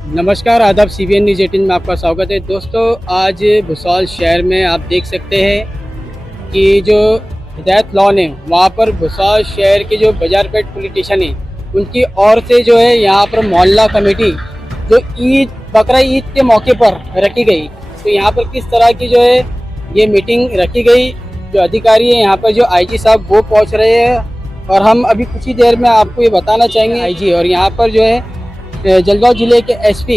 नमस्कार, आदाब। CBN news 18 में आपका स्वागत है। दोस्तों, आज भुसावल शहर में आप देख सकते हैं कि जो हिदायत लॉन है, वहाँ पर भुसावल शहर के जो बाजारपेट पुलिस स्टेशन है, उनकी ओर से जो है यहाँ पर मोहल्ला कमेटी जो बकरा ईद के मौके पर रखी गई। तो यहाँ पर किस तरह की जो है ये मीटिंग रखी गई, जो अधिकारी है यहाँ पर, जो IG साहब वो पहुँच रहे हैं और हम अभी कुछ ही देर में आपको ये बताना चाहेंगे IG। और यहाँ पर जो है जलगांव जिले के SP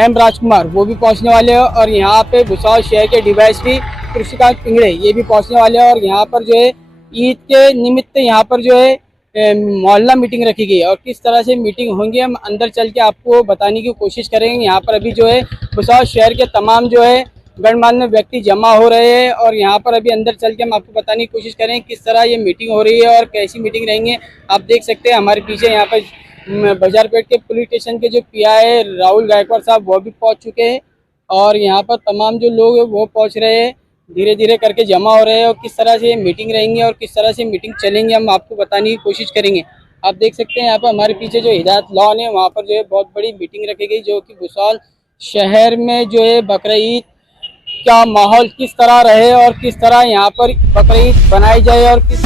M राजकुमार वो भी पहुंचने वाले हैं और यहाँ पे भुसावल शहर के DYSP कृष्णकांत पिंगड़े ये भी पहुंचने वाले हैं। और यहाँ पर जो है ईद के निमित्त यहाँ पर जो है मोहल्ला मीटिंग रखी गई है और किस तरह से मीटिंग होंगी हम अंदर चल के आपको बताने की कोशिश करेंगे। यहाँ पर अभी जो है भुसावल शहर के तमाम जो है गणमान्य व्यक्ति जमा हो रहे हैं और यहाँ पर अभी अंदर चल के हम आपको बताने की कोशिश करेंगे किस तरह ये मीटिंग हो रही है और कैसी मीटिंग रहेंगे। आप देख सकते हैं हमारे पीछे यहाँ पर बाजारपेट के पुलिस स्टेशन के जो PI राहुल गायकवाड़ साहब वो भी पहुंच चुके हैं और यहाँ पर तमाम जो लोग हैं वो पहुंच रहे हैं, धीरे धीरे करके जमा हो रहे हैं। और किस तरह से मीटिंग रहेंगी और किस तरह से मीटिंग चलेंगे हम आपको बताने की कोशिश करेंगे। आप देख सकते हैं यहाँ पर हमारे पीछे जो हिदायत लॉन है, वहाँ पर जो है बहुत बड़ी मीटिंग रखी गई, जो कि भुसावल शहर में जो है बकरा ईद का माहौल किस तरह रहे और किस तरह यहाँ पर बकरा ईद बनाई जाए और किस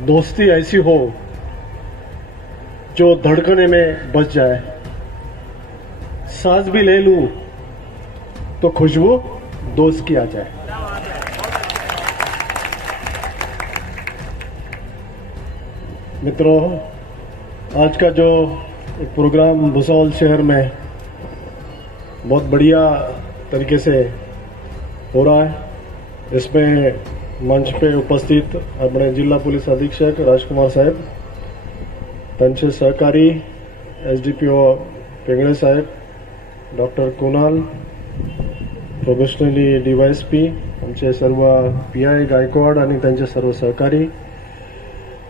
दोस्ती ऐसी हो जो धड़कने में बच जाए, सांस भी ले लूं तो खुशबू दोस्त की आ जाए। मित्रों, आज का जो प्रोग्राम भुसावल शहर में बहुत बढ़िया तरीके से हो रहा है। इसमें मंच पे उपस्थित अपने जिला पुलिस अधीक्षक राजकुमार साहेब, त्यांचे सहकारी SDPO पिंगळे साहेब, डॉक्टर कुणाल, प्रोफेशनली DYSP, आमचे सर्व PI गायकवाड़ आणि त्यांचे सर्व सहकारी,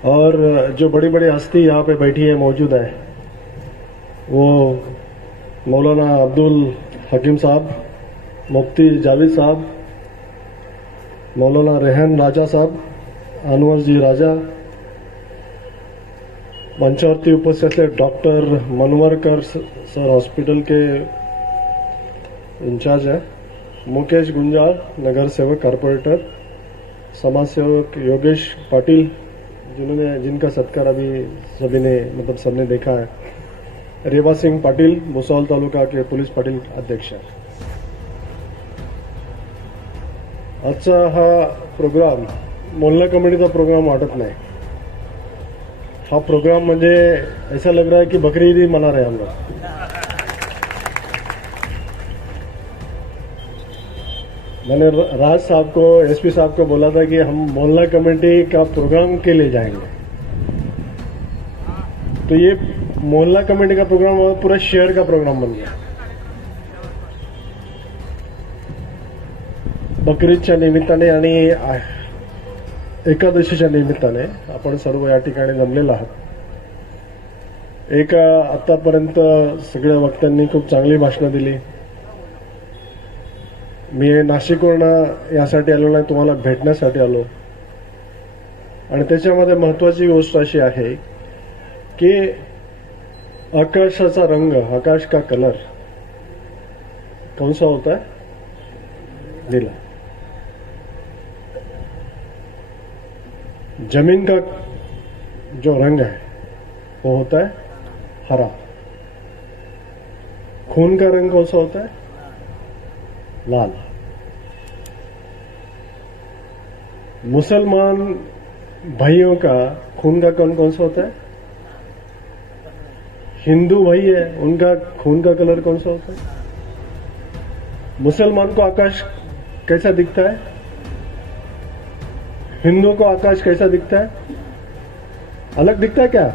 और जो बड़ी बड़ी हस्ती यहाँ पे बैठी है, मौजूद है, वो मौलाना अब्दुल हकीम साहब, मुफ्ती जावेद साहब, मौलाना रेहान राजा साहब, अनवर जी राजा, मंचावरती उपस्थित डॉक्टर मनवरकर सर हॉस्पिटल के इंचार्ज है, मुकेश गुंजाल नगर सेवक कारपोरेटर, समाज सेवक योगेश पाटिल जिनका सत्कार अभी सभी ने सबने देखा है, रेवा सिंह पाटिल भुसावल तालुका के पुलिस पाटिल अध्यक्ष है। आजचा हा प्रोग्राम मोहल्ला कमेटीचा प्रोग्राम वाटत नाही। हा प्रोग्राम म्हणजे ऐसा लग रहा है कि बकरी ईद मना रहे हम लोग। मैंने राज साहब को, SP साहब को बोला था कि हम मोहल्ला कमेटी का प्रोग्राम के लिए जाएंगे, तो ये मोहल्ला कमेटी का प्रोग्राम पूरा शहर का प्रोग्राम बन गया। बकरीदच्या निमित्ताने आणि एकादशीच्या निमित्ताने आपण सर्व या ठिकाणी जमलेलो आहात। एक आतापर्यंत सगळ्या वक्त्यांनी खूप चांगली भाषणं दिली। मी नाशिकवरून यासाठी आलो नाही, तुम्हाला भेटण्यासाठी आलो। आणि त्याच्यामध्ये महत्त्वाची गोष्ट अशी आहे की आकाशाचा रंग, आकाश का कलर कौन सा होता है? नीला। जमीन का जो रंग है वो होता है हरा। खून का रंग कौन सा होता है? लाल। मुसलमान भाइयों का खून का कौन कौन सा होता है? हिंदू भाई है, उनका खून का कलर कौन सा होता है? मुसलमान को आकाश कैसा दिखता है? हिंदू को आकाश कैसा दिखता है? अलग दिखता है क्या?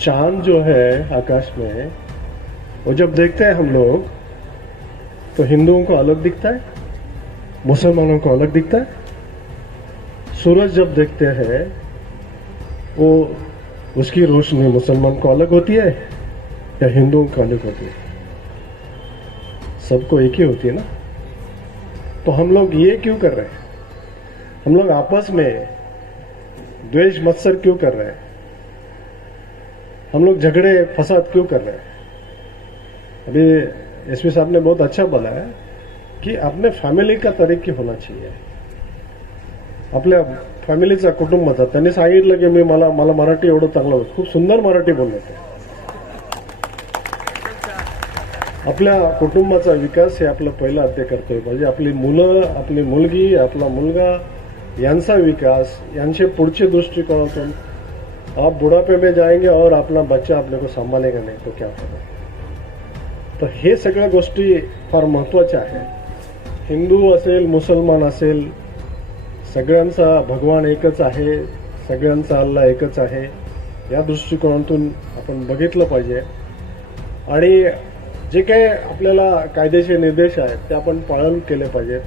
चांद जो है आकाश में, वो जब देखते हैं हम लोग तो हिंदुओं को अलग दिखता है, मुसलमानों को अलग दिखता है। सूरज जब देखते हैं वो उसकी रोशनी मुसलमान को अलग होती है या हिंदुओं को अलग होती है? सबको एक ही होती है ना। तो हम लोग ये क्यों कर रहे हैं? हम लोग आपस में द्वेष मत्सर क्यों कर रहे हैं? हम लोग झगड़े फसाद क्यों कर रहे हैं? अभी एसपी साहब ने बहुत अच्छा बोला है की अपने फॅमिली का तरीके होना चाहिए. आपल्या फॅमिलीचा कुटुंबाचा. त्यांनी सांगितलं की मला मराठी एवढं चांगलं होतं. खूप सुंदर मराठी बोलले ते. आपल्या कुटुंबाचा विकास हे आपलं पहिलं आद्य कर्तव्य पाहिजे. आपली मुलं, आपली मुलगी, आपला मुलगा यांचा विकास, यांचे पुढचे दृष्टिकोनातून आप बुढ़ापे में जाएंगे और अपना बच्चा अपने को सांभाळेगा नाही तो क्या होगा. तर हे सगळ्या गोष्टी फार महत्त्वाच्या आहेत. हिंदू असेल, मुसलमान असेल, सगळ्यांचा भगवान एकच आहे, सगळ्यांचा अल्लाह एकच आहे. या दृष्टिकोनातून आपण बघितलं पाहिजे आणि जे काही आपल्याला कायदेशीर निर्देश आहेत ते आपण पालन केले पाहिजेत.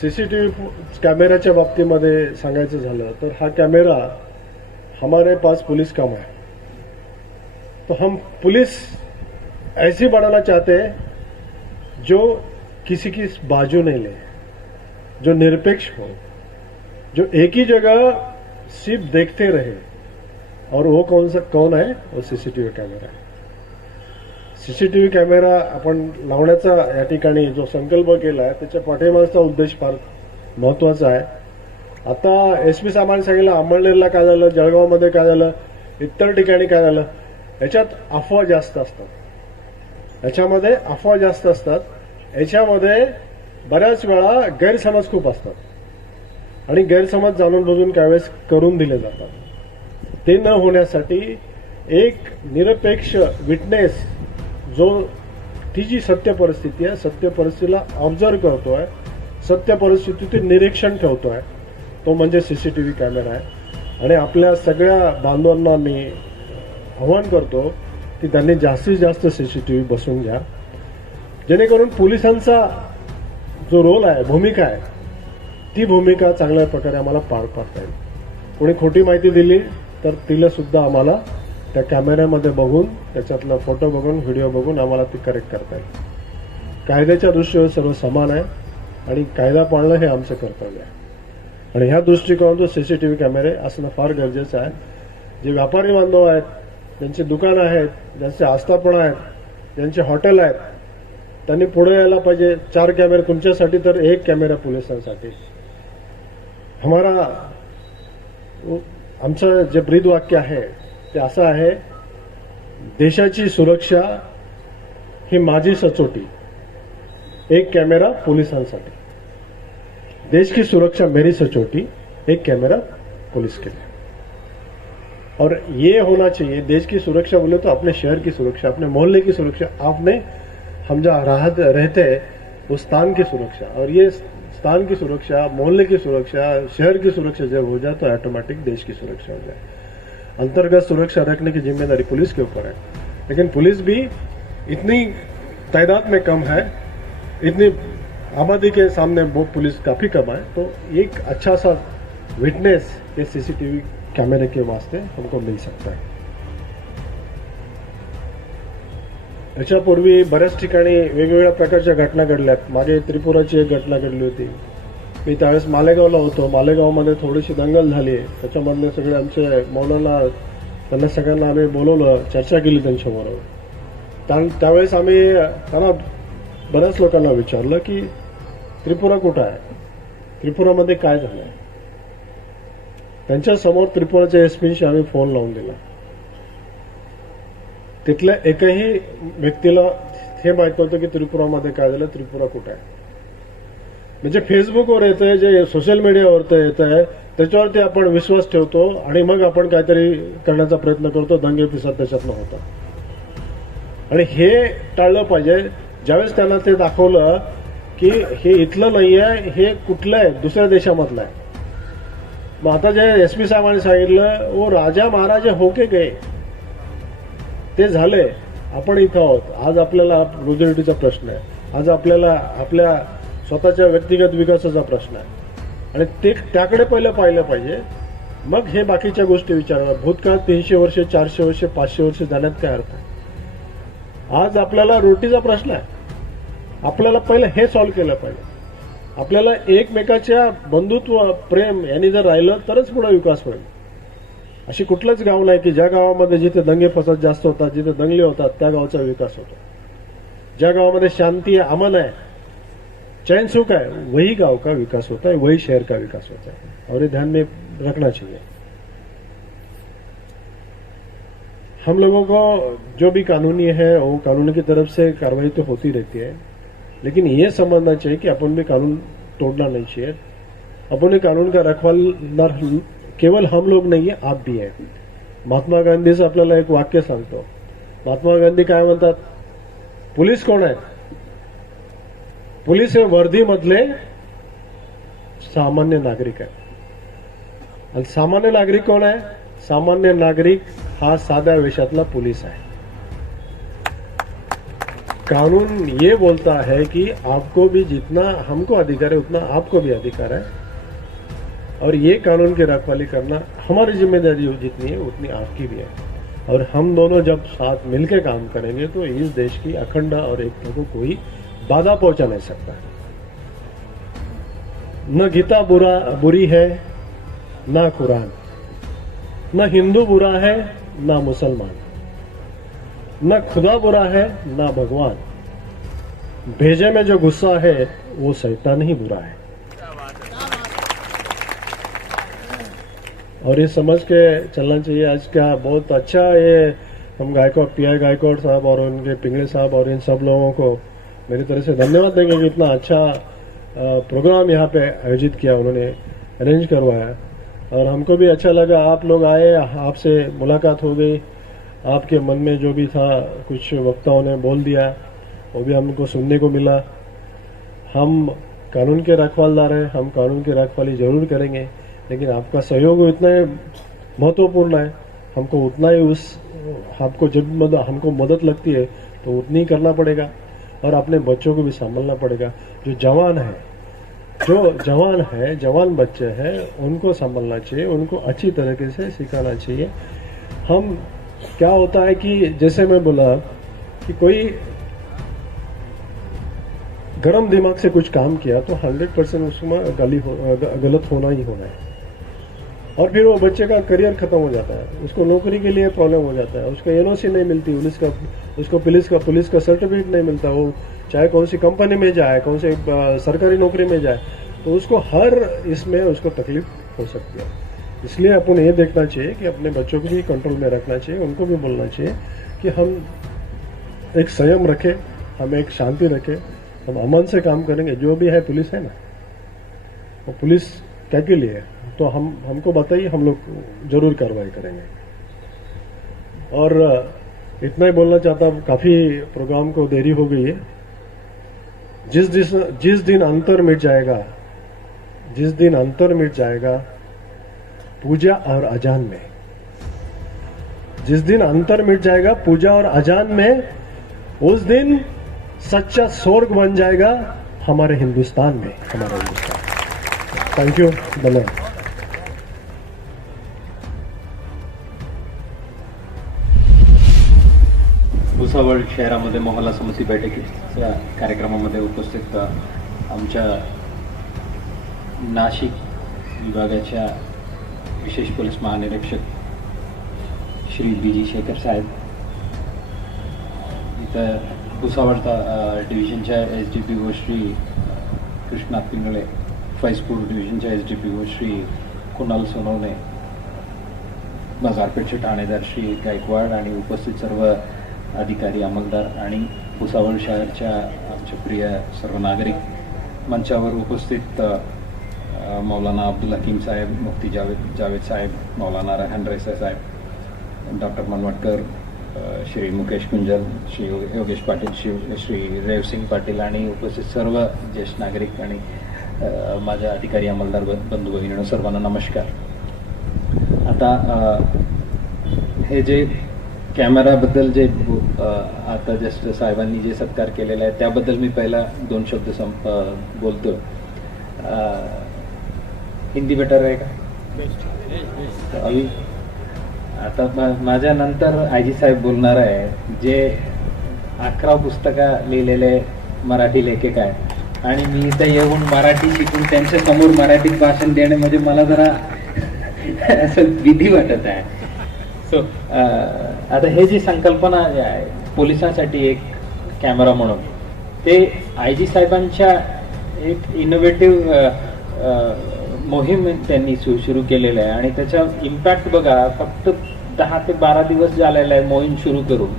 सीसीटीव्ही कॅमेऱ्याच्या बाबतीमध्ये सांगायचं झालं तर हा कॅमेरा हमारे पास पुलिस कम है, तो हम पुलिस ऐसी बनाना चाहते हैं जो किसी की बाजू नहीं ले, जो निरपेक्ष हो, जो एक ही जगह सिर्फ देखते रहे. और वो कौन है? वो सीसीटीव्ही कॅमेरा है. सीसीटीव्ही कॅमेरा आपण लावण्याचा या ठिकाणी जो संकल्प केला आहे त्याच्या पाठीमागचा उद्देश फार महत्वाचा आहे. आता एसपी साहेबांनी सांगितलं अंमळनेरला काय झालं, जळगावमध्ये काय झालं, इतर ठिकाणी काय झालं. याच्यात अफवा जास्त असतात, याच्यामध्ये अफवा जास्त असतात, याच्यामध्ये बऱ्याच वेळा गैरसमज खूप असतात आणि गैरसमज जाणून बुजून काही वेळेस करून दिले जातात. ते न होण्यासाठी एक निरपेक्ष विटनेस जो ती जी सत्य परिस्थिती आहे, सत्य परिस्थितीला ऑब्झर्व करतोय, सत्य परिस्थितीचे निरीक्षण ठेवतोय, तो म्हणजे सीसीटीव्ही कॅमेरा आहे. आणि आपल्या सगळ्या बांधवांना मी आवाहन करतो की त्यांनी जास्तीत जास्त सीसीटीव्ही बसवून घ्या, जेणेकरून पोलिसांचा जो रोल आहे, भूमिका आहे, ती भूमिका चांगल्या प्रकारे आम्हाला पार पाडता येईल. कोणी खोटी माहिती दिली तर तिला सुद्धा आम्हाला त्या कॅमेऱ्यामध्ये बघून, त्याच्यातला फोटो बघून, व्हिडिओ बघून आम्हाला ती करेक्ट करता येईल. कायद्याच्या दृष्टीवर सर्व समान आहे आणि कायदा पाळणं हे आमचं कर्तव्य आहे. आणि ह्या दृष्टिकोनातून सीसीटीव्ही कॅमेरे असणं फार गरजेचं आहे. जे व्यापारी बांधव आहेत, ज्यांचे दुकानं आहेत, ज्यांचे आस्थापना आहेत, ज्यांचे हॉटेल आहेत, त्यांनी पुढे यायला पाहिजे. 4 कॅमेरे तुमच्यासाठी तर 1 कॅमेरा पोलिसांसाठी. आमचं जे ब्रीद वाक्य आहे ते असं आहे, देशाची सुरक्षा ही माझी सचोटी, 1 कॅमेरा पोलिसांसाठी. देश की सुरक्षा मेरी सचोटी, 1 कॅमेरा पुलिस के लिए. और ये होना चाहिए. देश की सुरक्षा बोले तो अपने शहर की सुरक्षा, अपने मोहल्ले की सुरक्षा, आपने हम जहाँ रहते हैं उस स्थान की सुरक्षा. और ये स्थान की सुरक्षा, मोहल्ले की सुरक्षा, शहर की सुरक्षा जब हो जाए तो ऑटोमेटिक देश की सुरक्षा हो जाए. अंतर्गत सुरक्षा रखने की जिम्मेदारी पुलिस के ऊपर है, लेकिन पुलिस भी इतनी तादाद में कम है, इतनी आबादी के सामने वो पुलिस काफी कम है. तो एक अच्छा सा विटनेस ये सीसीटीवी कैमरे के वास्ते हमको मिल सकता है. याच्यापूर्वी बऱ्याच ठिकाणी वेगवेगळ्या प्रकारच्या घटना घडल्यात. मागे त्रिपुराची एक घटना घडली होती. मी त्यावेळेस मालेगावला होतो. मालेगावमध्ये थोडीशी दंगल झाली. त्याच्यामधले सगळे आमचे मौलाना, त्यांना सगळ्यांना आम्ही बोलवलं, चर्चा केली त्यांच्याबरोबर. त्यावेळेस आम्ही त्यांना बऱ्याच लोकांना विचारलं की त्रिपुरा कुठं आहे, त्रिपुरामध्ये काय झालंय. त्यांच्या समोर त्रिपुराच्या एसपीशी आम्ही फोन लावून दिला. तिथल्या एकही व्यक्तीला हे माहित नव्हतं की त्रिपुरामध्ये काय झालं, त्रिपुरा कुठं आहे. म्हणजे फेसबुकवर येतंय, जे सोशल मीडियावर येत आहे त्याच्यावरती आपण विश्वास ठेवतो आणि मग आपण काहीतरी करण्याचा प्रयत्न करतो, दंगे फिसद त्याच्यातनं होतात. आणि हे टाळलं पाहिजे. ज्यावेळेस त्यांना ते दाखवलं की हे इथलं नाही आहे, हे कुठलं आहे, दुसऱ्या देशामधलं आहे. मग आता जे SP साहेबांनी सांगितलं वो राजा महाराजा होके गए, ते झाले. आपण इथं आहोत. आज आपल्याला रोजीरोटीचा प्रश्न आहे, आज आपल्याला आपल्या स्वतःच्या व्यक्तिगत विकासाचा प्रश्न आहे आणि ते त्याकडे पहिलं पाहिलं पाहिजे, मग हे बाकीच्या गोष्टी विचाराव्या. भूतकाळात 300 वर्ष 400 वर्ष 500 वर्ष जाण्यात काय अर्थ आहे. आज आपल्याला रोटीचा प्रश्न आहे. आपल्याला पहिलं हे सॉल्व्ह केलं पाहिजे. आपल्याला एकमेकाच्या बंधुत्व प्रेम यांनी जर राहिलं तरच पुढे विकास होईल. अशी कुठलंच गाव नाही की ज्या गावामध्ये जिथे दंगे फसाद जास्त होतात, जिथे दंगली होतात, त्या गावाचा विकास होतो. ज्या गावामध्ये शांती आहे, अमन आहे, चैन सुख है, वही गांव का विकास होता है, वही शहर का विकास होता है. और ये ध्यान में रखना चाहिए. हम लोगों को जो भी कानूनी है वो कानून की तरफ से कार्रवाई तो होती रहती है, लेकिन ये समझना चाहिए कि अपन भी कानून तोड़ना नहीं चाहिए. अपन भी कानून का रखवालदार केवळ हम लोग नाही आहे, आप भी है. महात्मा गांधीचं आपल्याला एक वाक्य सांगतो. महात्मा गांधी काय म्हणतात, पोलीस कोण आहे. पोलीस हे वर्दीमधले सामान्य नागरिक आहे. आणि सामान्य नागरिक कोण आहे. सामान्य नागरिक हा साध्या वेशातला पोलीस आहे. कानून ये बोलता है कि आपको भी जितना हमको अधिकार है उतना आपको भी अधिकार है, और ये कानून की रखवाली करना हमारी जिम्मेदारी जितनी है उतनी आपकी भी है. और हम दोनों जब साथ मिलकर काम करेंगे तो इस देश की अखंडता और एकता को कोई बाधा पहुंचा नहीं सकता. न गीता बुरी है, ना कुरान, न हिंदू बुरा है, ना मुसलमान, न खुदा बुरा है, ना भगवान. भेजे में जो गुस्सा है वो शैतान ही बुरा है. और ये समझ के चलना चाहिए. आज का बहुत अच्छा ये हम गायकवाड़ PI गायकवाड़ साहब और उनके पिंगले साहब और इन सब लोगों को मेरी तरफ से धन्यवाद देंगे कि इतना अच्छा प्रोग्राम यहाँ पे आयोजित किया, उन्होंने अरेंज करवाया. और हमको भी अच्छा लगा, आप लोग आए, आपसे मुलाकात हो गई, आपके मन में जो भी था कुछ वक्ताओं ने बोल दिया वो भी हमको सुनने को मिला. हम कानून के रखवालदार हैं, हम कानून की रखवाली जरूर करेंगे, लेकिन आपका सहयोग इतना महत्वपूर्ण है. हमको उतना ही आपको जब हमको मदद लगती है तो उतनी ही करना पड़ेगा. और अपने बच्चों को भी संभालना पड़ेगा. जो जवान है, जवान बच्चे हैं, उनको संभालना चाहिए, उनको अच्छी तरीके से सिखाना चाहिए. हम क्या होता है कि जैसे मैं बोला कि कोई गरम दिमाग से कुछ काम किया तो 100% उसमें गलत होना ही होना है. और फिर वो बच्चे का करियर खत्म हो जाता है, उसको नौकरी के लिए प्रॉब्लम हो जाता है, उसको NOC नहीं मिलती, उसको पुलिस का सर्टिफिकेट नहीं मिलता. वो चाहे कौन सी कंपनी में जाए, कौन सी सरकारी नौकरी में जाए, तो उसको हर इसमें उसको तकलीफ हो सकती है. इसलिए अपन ये देखना चाहिए कि अपने बच्चों को भी कंट्रोल में रखना चाहिए, उनको भी बोलना चाहिए कि हम एक संयम रखें, हम एक शांति रखें, हम अमन से काम करेंगे. जो भी है पुलिस है ना, वो पुलिस क्या के लिए है तो हमको बताइए, हम लोग जरूर कार्रवाई करेंगे. और इतना ही बोलना चाहता हूं, काफी प्रोग्राम को देरी हो गई है. जिस दिन अंतर मिट जाएगा पूजा और अजान में, जिस दिन अंतर मिट जाएगा पूजा और अजान में, उस दिन सच्चा स्वर्ग बन जाएगा हमारे हिंदुस्तान में, हमारा हिंदुस्तान. Thank you. धन्यवाद. भुसावळ शहरामध्ये मोहल्ला समिती बैठकीच्या कार्यक्रमामध्ये उपस्थित आमच्या नाशिक विभागाच्या विशेष पोलीस महानिरीक्षक श्री BG शेखर साहेब, इथं भुसावळ डिव्हिजनच्या SDPO श्री कृष्णा पिंगळे, फैजपूर डिव्हिजनच्या SDPO श्री कुणाल सोनवणे, बाजारपेठचे ठाणेदार श्री गायकवाड आणि उपस्थित सर्व अधिकारी, अंमलदार आणि भुसावळ शहरच्या आमच्या प्रिय सर्व नागरिक, मंचावर उपस्थित मौलाना अब्दुल हकीम साहेब, मुफ्ती जावेद साहेब, मौलाना रेहान रईसा साहेब, डॉक्टर मनवटकर, श्री मुकेश कुंजल, श्री योगेश पाटील, श्री रेवसिंग पाटील आणि उपस्थित सर्व ज्येष्ठ नागरिक आणि माझ्या अधिकारी अंमलदार बंधू भगिनींनो सर्वांना नमस्कार. आता हे जे कॅमेराबद्दल जे आता जस्ट साहेबांनी जे सत्कार केलेला आहे त्याबद्दल मी पहिला 2 शब्द बोलतो. हिंदी बेटर आहे का अभी? आता माझ्या नंतर आयजी साहेब बोलणार आहे, जे 11 पुस्तकं लिहिलेले मराठी लेखक आहे आणि मी इथं येऊन मराठी शिकून त्यांच्या समोर मराठीत भाषण देणे म्हणजे मला जरा असं भीती वाटत आहे. सो आता हे जी संकल्पना जी आहे पोलिसांसाठी एक कॅमेरा म्हणून, ते आयजी साहेबांच्या एक इनोव्हेटिव्ह मोहीम त्यांनी सुरू केलेलं आहे आणि त्याचा इम्पॅक्ट बघा. फक्त 10 ते 12 दिवस झालेला आहे मोहीम सुरू करून.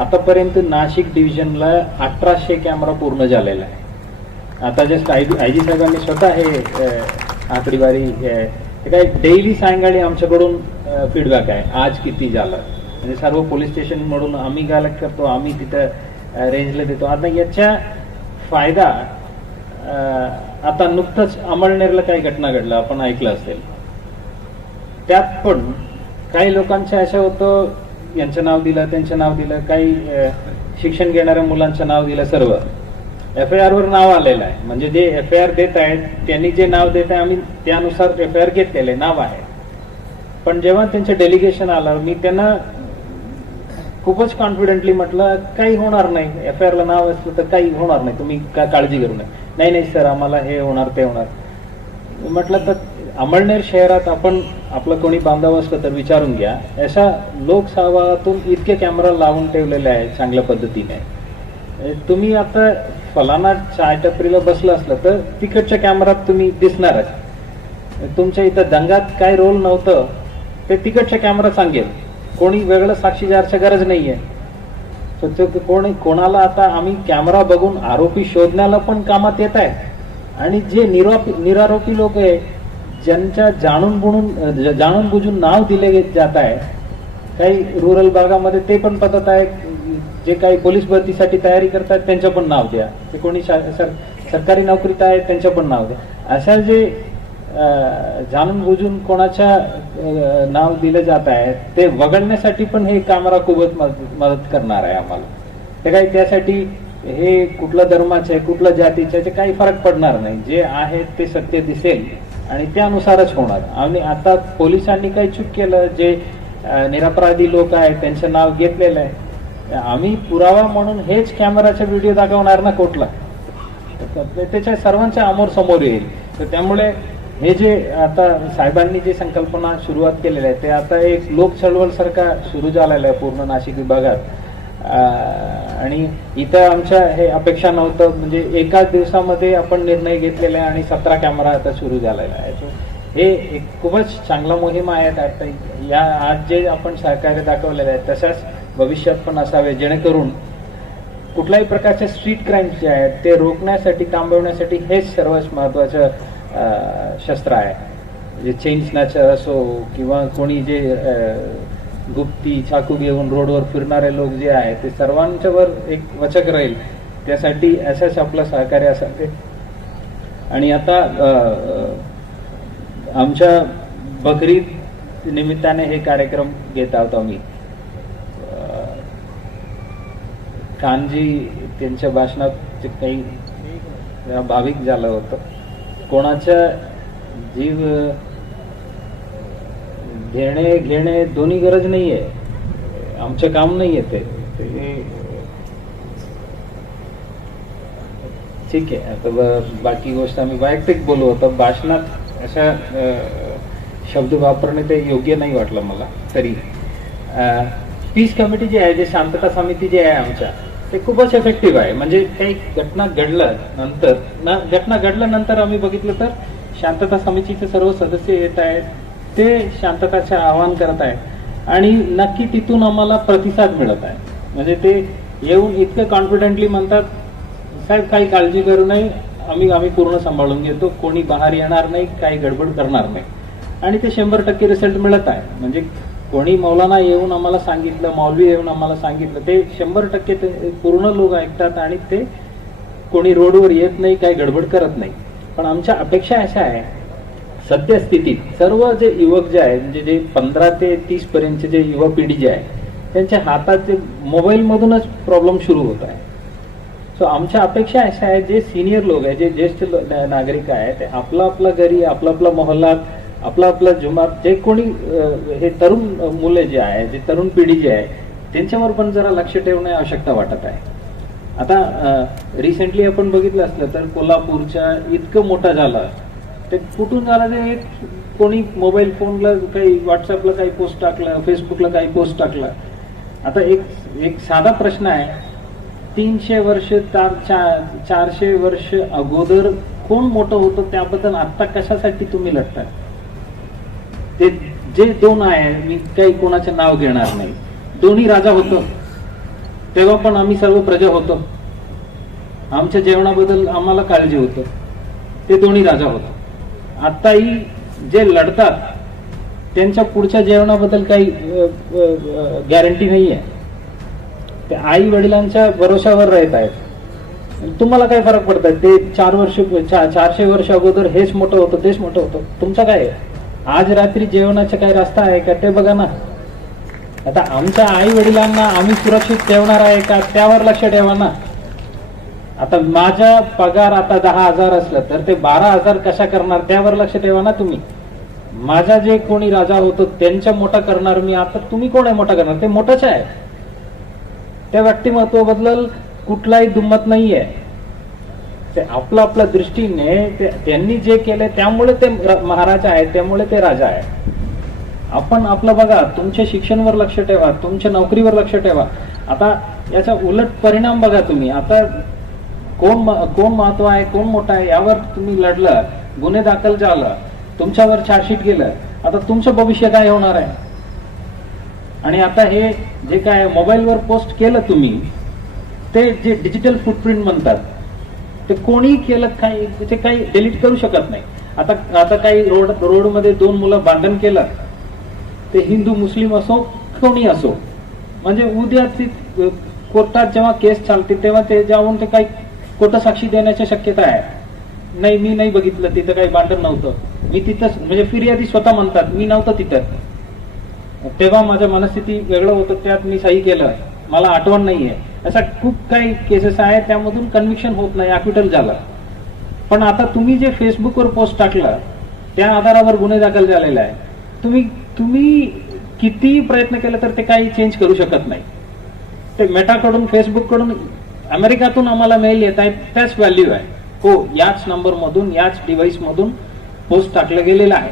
आतापर्यंत नाशिक डिव्हिजनला 1800 कॅमेरा पूर्ण झालेला आहे. आता जस्ट आयजी साहेबांनी स्वतः हे आकडेवारी ते काय डेली सायंकाळी आमच्याकडून फीडबॅक आहे, आज किती झालं. म्हणजे सर्व पोलीस स्टेशन म्हणून आम्ही कलेक्ट करतो, आम्ही तिथं रेंजला देतो. आता याचा फायदा आता नुकतंच अमळनेरला काही घटना घडला, आपण ऐकलं असेल. त्यात पण काही लोकांचं असं होतं, यांचं नाव दिलं, त्यांचं नाव दिलं, काही शिक्षण घेणाऱ्या मुलांचं नाव दिलं. सर्व FIR वर नाव आलेलं आहे. म्हणजे जे FIR देत आहेत त्यांनी जे नाव देत आहे आम्ही त्यानुसार FIR घेतलेले नाव आहे. पण जेव्हा त्यांचं डेलिगेशन आलं, मी त्यांना खूपच कॉन्फिडेंटली म्हटलं काही होणार नाही, FIR ला नाव असलं तर काही होणार नाही, तुम्ही काय काळजी करू नये. नाही सर, आम्हाला हे होणार ते होणार. म्हटलं तर अमळनेर शहरात आपण आपलं कोणी बांधव असलं तर विचारून घ्या. अशा लोकसहभागातून इतके कॅमेरा लावून ठेवलेले आहेत चांगल्या पद्धतीने. तुम्ही आता फलाना चाय टपरीला बसलं असलं तर तिकडच्या कॅमेरात तुम्ही दिसणारच. तुमच्या इथं दंगात काय रोल नव्हतं ते तिकडच्या कॅमेरा सांगेल. कोणी वेगळं साक्षीदारची गरज नाहीये. कोणाला आता आम्ही कॅमेरा बघून आरोपी शोधण्याला पण कामात येत आहे. आणि जे निरारोपी लोक आहे ज्यांच्या जाणून बुजून नाव दिले जात आहे, काही रुरल भागामध्ये ते पण पद्धत आहे. जे काही पोलीस भरतीसाठी तयारी करतात त्यांचं पण नाव द्या. ते कोणी सरकारी नोकरीत आहे त्यांचं पण नाव द्या. अशा जे जाणून बुजून कोणाच्या नाव दिले जात आहे ते वगळण्यासाठी पण हे कॅमेरा खूपच मदत करणार आहे आम्हाला. ते काही त्यासाठी हे कुठल्या धर्माचे कुठल्या जातीचे ते काही फरक पडणार नाही. जे आहे ते सत्य दिसेल आणि त्यानुसारच होणार. आणि आता पोलिसांनी काही चूक केलं, जे निरपराधी लोक आहेत त्यांचं नाव घेतलेलं आहे, आम्ही पुरावा म्हणून हेच कॅमेराचा व्हिडिओ दाखवणार ना कोर्टला, त्याच्या सर्वांच्या समोर येईल. तर त्यामुळे हे जे आता साहेबांनी जे संकल्पना सुरुवात केलेली आहे ते आता एक लोक चळवळ सारखा सुरू झालेला आहे पूर्ण नाशिक विभागात. आणि इथं आमच्या हे अपेक्षा नव्हतं, म्हणजे एकाच दिवसामध्ये आपण निर्णय घेतलेला आहे आणि 17 कॅमेरा आता सुरू झालेला आहे. हे एक खूपच चांगला मोहीम आहे. आता या आज जे आपण सहकार्य दाखवलेलं आहे तशाच भविष्यात पण असावे, जेणेकरून कुठल्याही प्रकारचे स्ट्रीट क्राईम्स जे आहेत ते रोखण्यासाठी थांबवण्यासाठी हेच सर्वात महत्वाचं शस्त्र आहे. जे चेन स्नॅचर असो किंवा कोणी जे गुप्ती चाकू घेऊन रोडवर फिरणारे लोक जे आहेत ते सर्वांच्यावर एक वचक राहील. त्यासाठी असंच आपलं सहकार्य असावे. आणि आता आमच्या बकरीद निमित्ताने हे कार्यक्रम घेत आहोत आम्ही. कानजी त्यांच्या भाषणात काही भाविक झालं होतं. कोणाच्या जीव घेणे दोन्ही गरज नाहीये, आमचं काम नाहीये ते. ठीक आहे. आता बाकी गोष्ट आम्ही वैयक्तिक बोलू होतो. भाषणात अशा शब्द वापरणे ते योग्य नाही वाटलं मला. तरी पीस कमिटी जी आहे, जे शांतता समिती जी आहे आमच्या, ते खूपच इफेक्टिव्ह आहे. म्हणजे काही घटना घडल्यानंतर आम्ही बघितलं तर शांतता समितीचे सर्व सदस्य येत आहेत, ते शांतताचे आवाहन करत आहेत आणि नक्की तिथून आम्हाला प्रतिसाद मिळत आहे. म्हणजे ते येऊन इतकं कॉन्फिडेंटली म्हणतात, साहेब काही काळजी करू नये, आम्ही पूर्ण सांभाळून घेतो, कोणी बाहेर येणार नाही, काही गडबड करणार नाही, आणि ते 100% रिझल्ट मिळत आहे. म्हणजे कोणी मौलाना येऊन आम्हाला सांगितलं, मौलवी येऊन आम्हाला सांगितलं, ते 100% ते पूर्ण लोक ऐकतात आणि ते कोणी रोडवर येत नाही, काही गडबड करत नाही. पण आमच्या अपेक्षा अशा आहे, सद्यस्थितीत सर्व जे युवक जे आहेत, म्हणजे जे 15 ते 30 पर्यंतचे जे युवा पिढी जे आहे, त्यांच्या हातात ते मोबाईलमधूनच प्रॉब्लेम सुरू होत आहे. सो आमच्या अपेक्षा अशा आहे, जे सिनियर लोक आहे, जे ज्येष्ठ नागरिक आहे, ते आपला घरी, आपला मोहल्लात, आपला जुमात, जे कोणी हे तरुण मुले जे आहे, जे तरुण पिढी जी आहे, त्यांच्यावर पण जरा लक्ष ठेवणे आवश्यकता वाटत आहे. आता रिसेंटली आपण बघितलं असलं तर कोल्हापूरच्या इतकं मोठं झालं, ते कुठून झालं, ते कोणी मोबाईल फोनला काही व्हॉट्सअपला काही पोस्ट टाकलं, फेसबुकला काही पोस्ट टाकलं. आता एक साधा प्रश्न आहे, 300 वर्ष 400 वर्ष अगोदर कोण मोठं होतं त्याबद्दल आता कशासाठी तुम्ही लढताय? ते जे दोन आहे, मी काही कोणाचे नाव घेणार नाही, दोन्ही राजा होतो, तेव्हा पण आम्ही सर्व प्रजा होतो, आमच्या जेवणाबद्दल आम्हाला काळजी होतं, ते दोन्ही राजा होतो. आताही जे लढतात त्यांच्या पुढच्या जेवणाबद्दल काही गॅरंटी नाही आहे. ते आई वडिलांच्या भरोशावर राहत आहेत. तुम्हाला काय फरक पडतात? ते 400 वर्ष अगोदर हेच मोठं होतं, तेच मोठं होतं, तुमचं काय आहे? आज रात्री जेवणाचा काही रस्ता आहे का ते बघा ना. आता आमच्या आई वडिलांना आम्ही सुरक्षित ठेवणार आहे का त्यावर लक्ष ठेवा ना. आता माझा पगार आता 10,000 असलं तर ते 12,000 कशा करणार त्यावर लक्ष ठेवा ना तुम्ही. माझा जे कोणी राजा होतो त्यांच्या मोठा करणार मी, आता तुम्ही कोण आहे मोठा करणार? ते मोठंच आहे. त्या व्यक्तिमत्वाबद्दल कुठलाही दुम्मत नाहीये. ते आपल्या दृष्टीने त्यांनी जे केलंय त्यामुळे ते महाराजा आहेत, त्यामुळे ते राजा आहे. आपण आपलं बघा, तुमच्या शिक्षणावर लक्ष ठेवा, तुमच्या नोकरीवर लक्ष ठेवा. आता याचा उलट परिणाम बघा तुम्ही. आता कोण महत्व आहे, कोण मोठा आहे यावर तुम्ही लढलं, गुन्हे दाखल झालं, तुमच्यावर चार्जशीट गेलं, आता तुमचं भविष्य काय होणार आहे? आणि आता हे जे काय मोबाईलवर पोस्ट केलं तुम्ही, ते जे डिजिटल फुटप्रिंट म्हणतात, ते कोणी केलं काही, ते काही डिलीट करू शकत नाही. आता काही रोडमध्ये 2 मुलं भांडण केलं, ते हिंदू मुस्लिम असो कोणी असो, म्हणजे उद्या ती कोर्टात जेव्हा केस चालते तेव्हा ते जाऊन ते काही खोटं साक्षी देण्याची शक्यता आहे. नाही, मी नाही बघितलं, तिथं काही भांडण नव्हतं, मी तिथंच, म्हणजे फिर्यादी स्वतः म्हणतात मी नव्हतं तिथं, तेव्हा माझ्या मनस्थिती वेगळं होतं, त्यात मी सही केलं, मला आठवण नाहीये. अशा खूप काही केसेस आहेत, त्यामधून कन्व्हिक्शन होत नाही, अक्विटल झालं. पण आता तुम्ही जे फेसबुकवर पोस्ट टाकलं त्या आधारावर गुन्हे दाखल झालेला आहे. तुम्ही किती प्रयत्न केला तर ते काही चेंज करू शकत नाही. ते मेटाकडून, फेसबुककडून, अमेरिकातून आम्हाला मेल येत आहेत, त्याच व्हॅल्यू आहे. हो, याच नंबर मधून, याच डिव्हाइस मधून पोस्ट टाकलं गेलेलं आहे.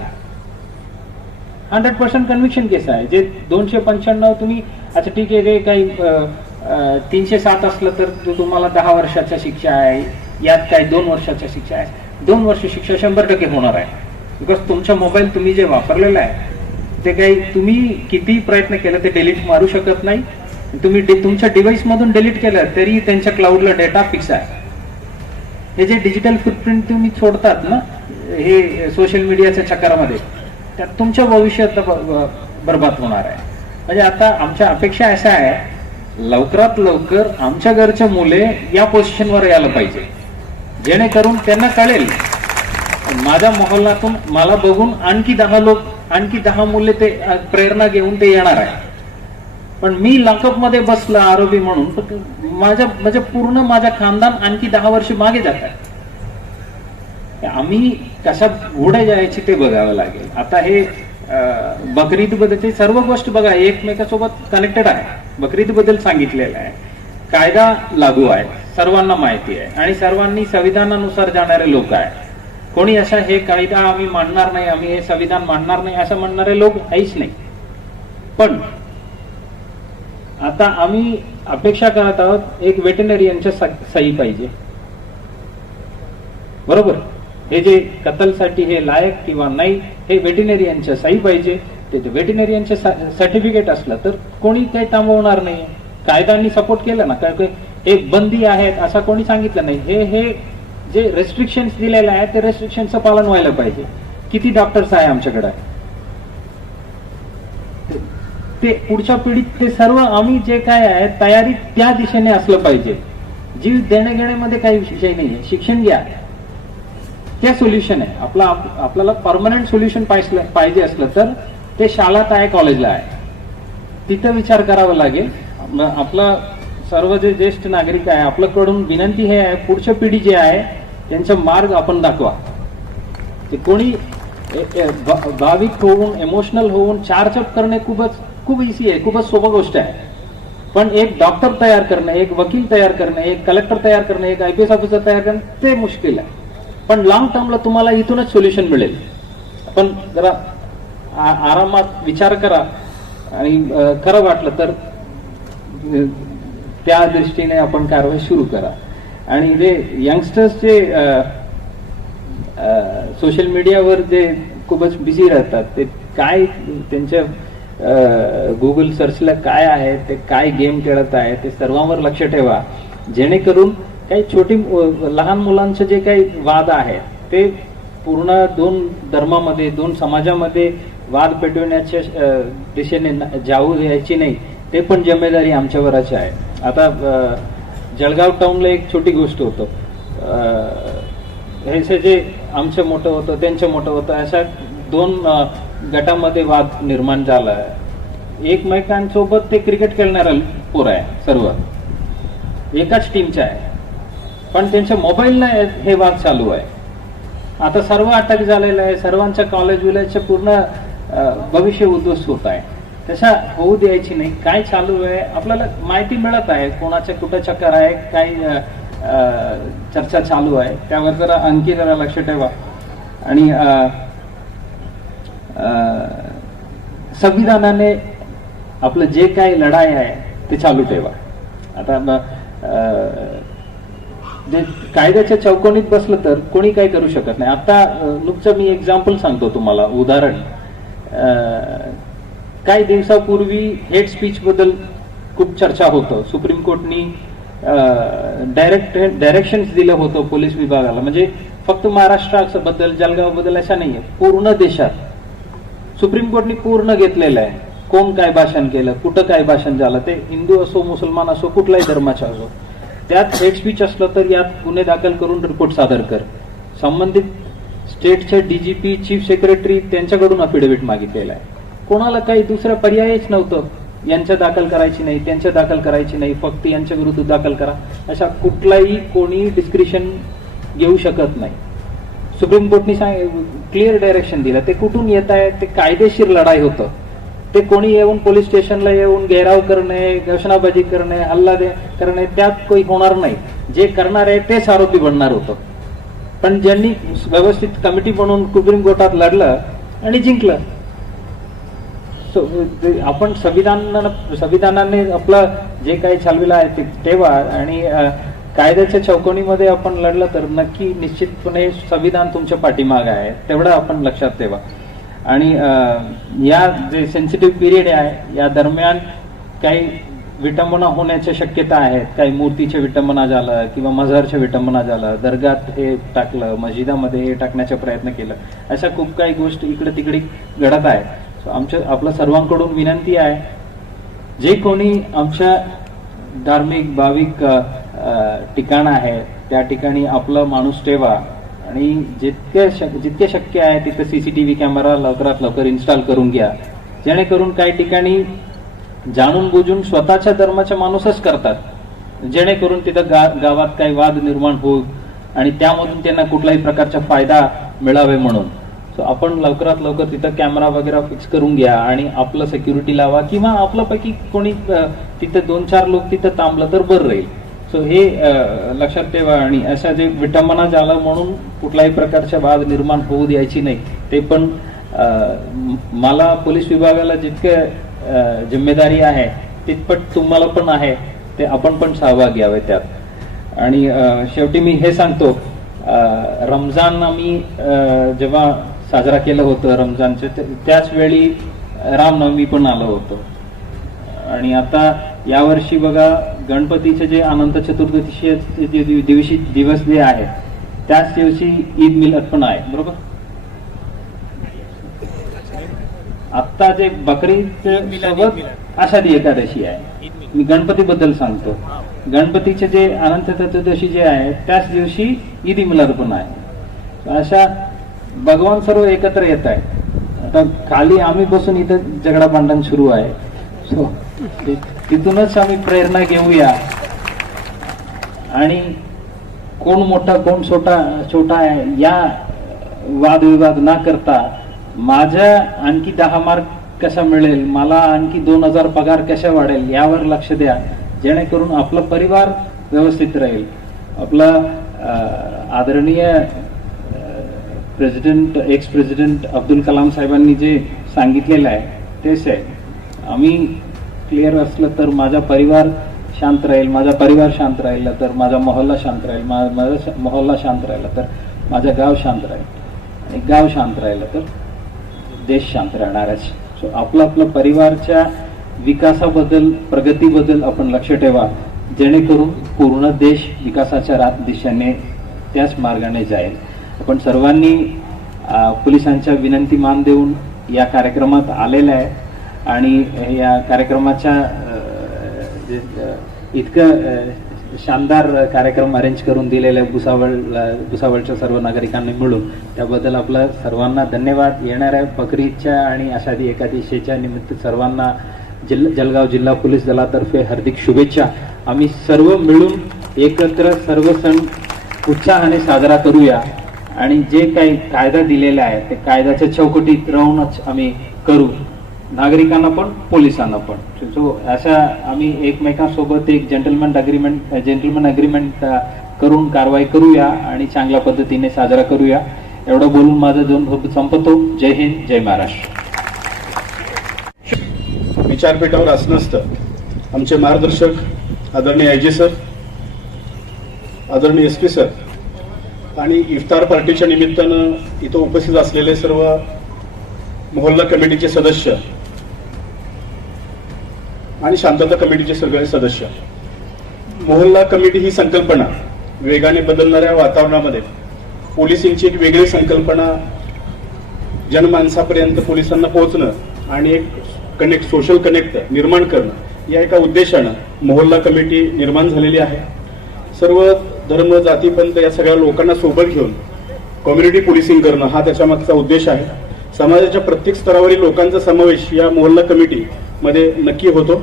100% कन्व्हिक्शन केस आहे. जे 295 तुम्ही, अच्छा ठीक आहे, ते काही 307 असलं तर तुम्हाला 10 वर्षाच्या शिक्षा आहे, यात काही 2 वर्षाच्या शिक्षा आहे. 2 वर्ष शिक्षा 100% होणार आहे. बिकॉज तुमचा मोबाईल तुम्ही जे वापरलेला आहे ते काही तुम्ही किती प्रयत्न केला ते डिलीट मारू शकत नाही. तुम्ही तुमच्या डिव्हाइस मधून डिलीट केलं तरी त्यांच्या क्लाउडला डेटा फिक्स आहे. हे जे डिजिटल फुटप्रिंट तुम्ही सोडतात ना हे सोशल मीडियाच्या चक्रामध्ये, त्यात तुमच्या भविष्यात बरबाद होणार आहे. म्हणजे आता आमच्या अपेक्षा अशा आहे, लवकरात लवकर आमच्या घरच्या मुले या पोझिशनवर यायला पाहिजे, जेणेकरून त्यांना कळेल माझ्या मोहल्ल्यातून मला बघून आणखी 10 मुले ते प्रेरणा घेऊन ते येणार आहे. पण मी लॉकअप मध्ये बसला आरोपी म्हणून, माझ्या पूर्ण माझ्या खानदान आणखी 10 वर्ष मागे जात आहे. आम्ही कशा पुढे जायची ते बघावं लागेल. आता हे बकरीद बद्दलची सर्व गोष्ट बघा एकमेकांसोबत कनेक्टेड आहे. बकरीद बद्दल सांगितलेलं आहे, कायदा लागू आहे, सर्वांना माहिती आहे, आणि सर्वांनी संविधानानुसार जाणारे लोक आहे. कोणी असा हे कायदा आम्ही मानणार नाही, आम्ही हे संविधान मानणार नाही असं म्हणणारे लोक काहीच नाही. पण आता आम्ही अपेक्षा करत आहोत, एक वेटरनरियनच्या सही पाहिजे, बरोबर. हे जे कतलसाठी हे लायक किंवा नाही हे वेटरनरियनच्या सही पाहिजे. ते वेटरनरियनचे सर्टिफिकेट असलं तर कोणी काही थांबवणार नाही. कायद्याने सपोर्ट केलं ना, हे बंदी आहेत असं कोणी सांगितलं नाही. हे जे रेस्ट्रिक्शन्स दिलेले आहेत ते रेस्ट्रिक्शनचं पालन व्हायला पाहिजे. किती डॉक्टर्स आहे आमच्याकडे, ते पुढच्या पिढीत ते सर्व आम्ही जे काय आहे तयारी त्या दिशेने असलं पाहिजे. जीव देण्या घेण्यामध्ये काही विषय नाहीये. शिक्षण घ्या, त्या सोल्युशन आहे. आपल्याला परमनंट सोल्युशन पाहिजे असलं तर ते शाळेत आहे, कॉलेजला आहे, तिथं विचार करावा लागेल. आपला सर्व जे ज्येष्ठ नागरिक आहे आपल्याकडून विनंती हे आहे, पुढच्या पिढी जे आहे त्यांचा मार्ग आपण दाखवा. ते कोणी भाविक होऊन इमोशनल होऊन चार्जअप करणे खूप इझी आहे, खूपच सोपा गोष्ट आहे. पण एक डॉक्टर तयार करणं, एक वकील तयार करणं, एक कलेक्टर तयार करणं, एक IPS ऑफिसर तयार करणं ते मुश्किल आहे. पण लॉंग टर्मला तुम्हाला इथूनच सोल्युशन मिळेल. आपण जरा आरामात विचार करा आणि खरं वाटलं तर त्या दृष्टीने आपण कारवाई सुरू करा. आणि जे यंगस्टर्स जे सोशल मीडियावर जे खूपच बिझी राहतात, ते काय त्यांच्या गुगल सर्चला काय आहे, ते काय गेम खेळत आहे, ते सर्वांवर लक्ष ठेवा. जेणेकरून काही छोटी लहान मुलांचे जे काही वाद आहेत ते पूर्ण दोन धर्मामध्ये, दोन समाजामध्ये वाद पेटवण्याच्या दिशेने जाऊ द्यायची नाही. ते पण जिम्मेदारी आमच्यावरच आहे. आता जळगाव टाउनला एक छोटी गोष्ट होतं, हे जे आमचं मोठं होतं त्यांचं मोठं होतं, अशा दोन गटामध्ये वाद निर्माण झाला. एकमेकांसोबत ते क्रिकेट खेळणारा पोर आहे, सर्व एकाच टीमचा आहे, पण त्यांच्या मोबाईलला हे वाद चालू आहे. आता सर्व अटक झालेलं आहे, सर्वांच्या कॉलेज विलेजचं पूर्ण भविष्य उद्ध्वस्त होत आहे. तशा होऊ द्यायची नाही. काय चालू आहे आपल्याला माहिती मिळत आहे, कोणाच्या कुठं चक्कर आहे, काय चर्चा चालू आहे, त्यावर जरा आणखी जरा लक्ष ठेवा. आणि संविधानाने आपलं जे काही लढाई आहे ते चालू ठेवा. आता जे कायद्याच्या चौकटीत बसलं तर कोणी काही करू शकत नाही. आता नुकतं मी एक्झाम्पल सांगतो तुम्हाला, उदाहरण. काही दिवसापूर्वी हेट स्पीच बद्दल खूप चर्चा होतं. सुप्रीम कोर्टनी डायरेक्शन्स दिलं होतं पोलीस विभागाला. म्हणजे फक्त महाराष्ट्राबद्दल, जळगावबद्दल अशा नाहीये, पूर्ण देशात सुप्रीम कोर्टनी पूर्ण घेतलेलं आहे. कोण काय भाषण केलं, कुठं काय भाषण झालं, ते हिंदू असो, मुसलमान असो, कुठल्याही धर्माचा असो, त्यात हेट स्पीच असलं तर यात गुन्हे दाखल करून रिपोर्ट सादर कर. संबंधित स्टेटचे DGP, चीफ सेक्रेटरी त्यांच्याकडून अफिडेव्हिट मागितलेला आहे. कोणाला काही दुसरा पर्यायच नव्हतं. यांच्या दाखल करायची नाही, त्यांच्या दाखल करायची नाही, फक्त यांच्या विरुद्ध दाखल करा, अशा कुठलाही कोणी डिस्क्रिप्शन घेऊ शकत नाही. सुप्रीम कोर्टनी क्लिअर डायरेक्शन दिलं. ते कुठून येत आहे, ते कायदेशीर लढाई होतं. ते कोणी येऊन पोलीस स्टेशनला येऊन घेराव करणे, घोषणाबाजी करणे, हल्ला करणे, त्यात काही होणार नाही. जे करणार आहे तेच आरोपी बनणार होतं. पण ज्यांनी व्यवस्थित कमिटी बनवून सुप्रीम कोर्टात लढलं आणि जिंकलं. आपण संविधानाने आपलं जे काही चालविलं आहे ते ठेवा. आणि कायद्याच्या चौकटीमध्ये आपण लढलं तर नक्की निश्चितपणे संविधान तुमच्या पाठीमाग आहे, तेवढं आपण लक्षात ठेवा. आणि या जे सेन्सिटिव्ह पिरियड आहे या दरम्यान काही विटंबना होण्याच्या शक्यता आहेत. काही मूर्तीच्या विटंबना झालं किंवा मझहरच्या विटंबना झालं, दर्गात हे टाकलं, मस्जिदामध्ये हे टाकण्याचा प्रयत्न केला, अशा खूप काही गोष्टी इकडे तिकडे घडत आहे. आपल्या सर्वांकडून विनंती आहे, जे कोणी आमच्या धार्मिक भाविक ठिकाण आहे त्या ठिकाणी आपलं माणूस ठेवा. आणि जितके शक्य आहे तिथे CCTV कॅमेरा लवकरात लवकर इन्स्टॉल करून घ्या. जेणेकरून काही ठिकाणी जाणून बुजून स्वतःच्या धर्माच्या माणूसच करतात, जेणेकरून तिथं गावात काही वाद निर्माण होईल आणि त्यामधून त्यांना कुठल्याही प्रकारचा फायदा मिळावे म्हणून. सो आपण लवकरात लवकर तिथं कॅमेरा वगैरे फिक्स करून घ्या आणि आपलं सिक्युरिटी लावा, किंवा आपल्यापैकी कोणी तिथं 2-4 लोक तिथं थांबलं तर बरं राहील. सो हे लक्षात ठेवा. आणि अशा जे विटंबना झालं म्हणून कुठल्याही प्रकारच्या वाद निर्माण होऊ द्यायची नाही. ते पण मला पोलीस विभागाला जितकं जिम्मेदारी आहे तितपत तुम्हाला पण आहे, ते आपण पण सहभाग घ्यावे त्यात. आणि शेवटी मी हे सांगतो, रमजान आम्ही जेव्हा साजरा केलं होतं रमजानचे, त्याच वेळी रामनवमी पण आलं होतं. आणि आता यावर्षी बघा गणपतीचे जे अनंत चतुर्दशी दिवस जे आहे त्याच दिवशी ईद मिलाद पण आहे, बरोबर. आत्ता जे बकरीद सोबत आषाढी एकादशी आहे. मी गणपतीबद्दल सांगतो. गणपतीचे जे अनंत चतुर्दशी जे आहे त्याच दिवशी ईद मिलाद पण आहे. अशा भगवान सर्व एकत्र येत आहे. आता खाली आम्ही बसून इथं झगडा भांडण सुरू आहे. सो तिथूनच आम्ही प्रेरणा घेऊया आणि कोण मोठा कोण छोटा आहे या वादविवाद न करता माझ्या आणखी 10 मार्क कसा मिळेल, मला आणखी 2000 पगार कशा वाढेल यावर लक्ष द्या, जेणेकरून आपला परिवार व्यवस्थित राहील. आपला आदरणीय एक्स प्रेसिडेंट अब्दुल कलाम साहेबांनी जे सांगितलेलं आहे तेच आहे. आम्ही क्लिअर असलं तर माझा परिवार शांत राहील, माझा परिवार शांत राहिला तर माझा मोहल्ला शांत राहील, माझा मोहल्ला शांत राहिला तर माझा गाव शांत राहील, आणि गाव शांत राहिलं तर देश शांत राहणारच. सो आपलं परिवारच्या विकासाबद्दल प्रगतीबद्दल आपण लक्ष ठेवा, जेणेकरून पूर्ण देश विकासाच्या दिशेने त्याच मार्गाने जाईल. आपण सर्वांनी पोलिसांच्या विनंती मान देऊन या कार्यक्रमात आलेला आहे आणि या कार्यक्रमाच्या इतकं शानदार कार्यक्रम अरेंज करून दिलेला आहे भुसावळच्या सर्व नागरिकांनी मिळून, त्याबद्दल आपलं सर्वांना धन्यवाद. येणाऱ्या बकरीदच्या आणि आषाढी एकादशीच्या निमित्त सर्वांना जळगाव जिल्हा पोलीस दलातर्फे हार्दिक शुभेच्छा. आम्ही सर्व मिळून एकत्र सर्व सण उत्साहाने साजरा करूया आणि जे काही कायदा दिलेला आहे ते कायद्याच्या चौकटीत राहूनच आम्ही करू, नागरिकांना पण पोलिसांना पण. सो अशा आम्ही एकमेकांसोबत एक जेंटलमॅन अग्रीमेंट करून कारवाई करूया आणि चांगल्या पद्धतीने साजरा करूया. एवढं बोलून माझं 2 शब्द संपतो. जय हिंद, जय महाराष्ट्र. विचारपीठावर असं आमचे मार्गदर्शक आदरणीय आयजी सर, आदरणीय SP सर आणि इफ्तार पार्टीच्या निमित्तानं इथं उपस्थित असलेले सर्व मोहल्ला कमिटीचे सदस्य आणि शांतता कमिटीचे सगळे सदस्य. मोहल्ला कमिटी ही संकल्पना वेगाने बदलणाऱ्या वातावरणामध्ये पोलिसिंगची एक वेगळी संकल्पना जनमानसापर्यंत पोलिसांना पोहोचणं आणि एक सोशल कनेक्ट निर्माण करणं या एका उद्देशानं मोहल्ला कमिटी निर्माण झालेली आहे. सर्व धर्म जातीपंथ या सगळ्या लोकांना सोबत घेऊन कम्युनिटी पोलिसिंग करणं हा त्याच्या मागचा उद्देश आहे. समाजाच्या प्रत्येक स्तरावरील लोकांचा समावेश या मोहल्ला कमिटीमध्ये नक्की होतो.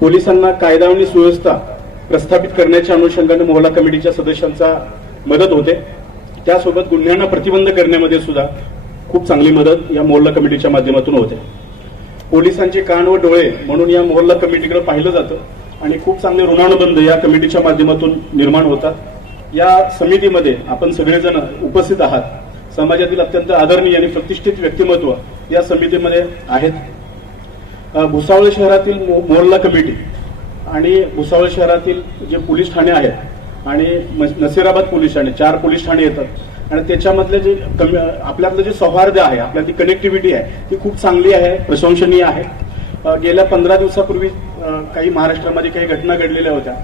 पोलिसांना कायदा आणि सुव्यवस्था प्रस्थापित करण्याच्या अनुषंगाने मोहल्ला कमिटीच्या सदस्यांचा मदत होते. त्यासोबत गुन्ह्यांना प्रतिबंध करण्यामध्ये सुद्धा खूप चांगली मदत या मोहल्ला कमिटीच्या माध्यमातून होते. पोलिसांचे कान व डोळे म्हणून या मोहल्ला कमिटीकडे पाहिलं जातं आणि खूप चांगले ऋणानुबंध या कमिटीच्या माध्यमातून निर्माण होतात. या समितीमध्ये आपण सगळेजण उपस्थित आहात. समाजातील अत्यंत आदरणीय आणि प्रतिष्ठित व्यक्तिमत्व या समितीमध्ये आहेत. भुसावळ शहरातील मोहल्ला कमिटी आणि भुसावळ शहरातील जे पोलीस ठाणे आहेत आणि नसीराबाद पोलीस ठाणे 4 पोलीस ठाणे येतात आणि त्याच्यामधले जे आपल्यातलं जे सौहार्द आहे, आपल्यातली कनेक्टिव्हिटी आहे ती खूप चांगली आहे, प्रशंसनीय आहे. गेल्या 15 दिवसापूर्वी काही महाराष्ट्रामध्ये काही घटना घडलेल्या होत्या,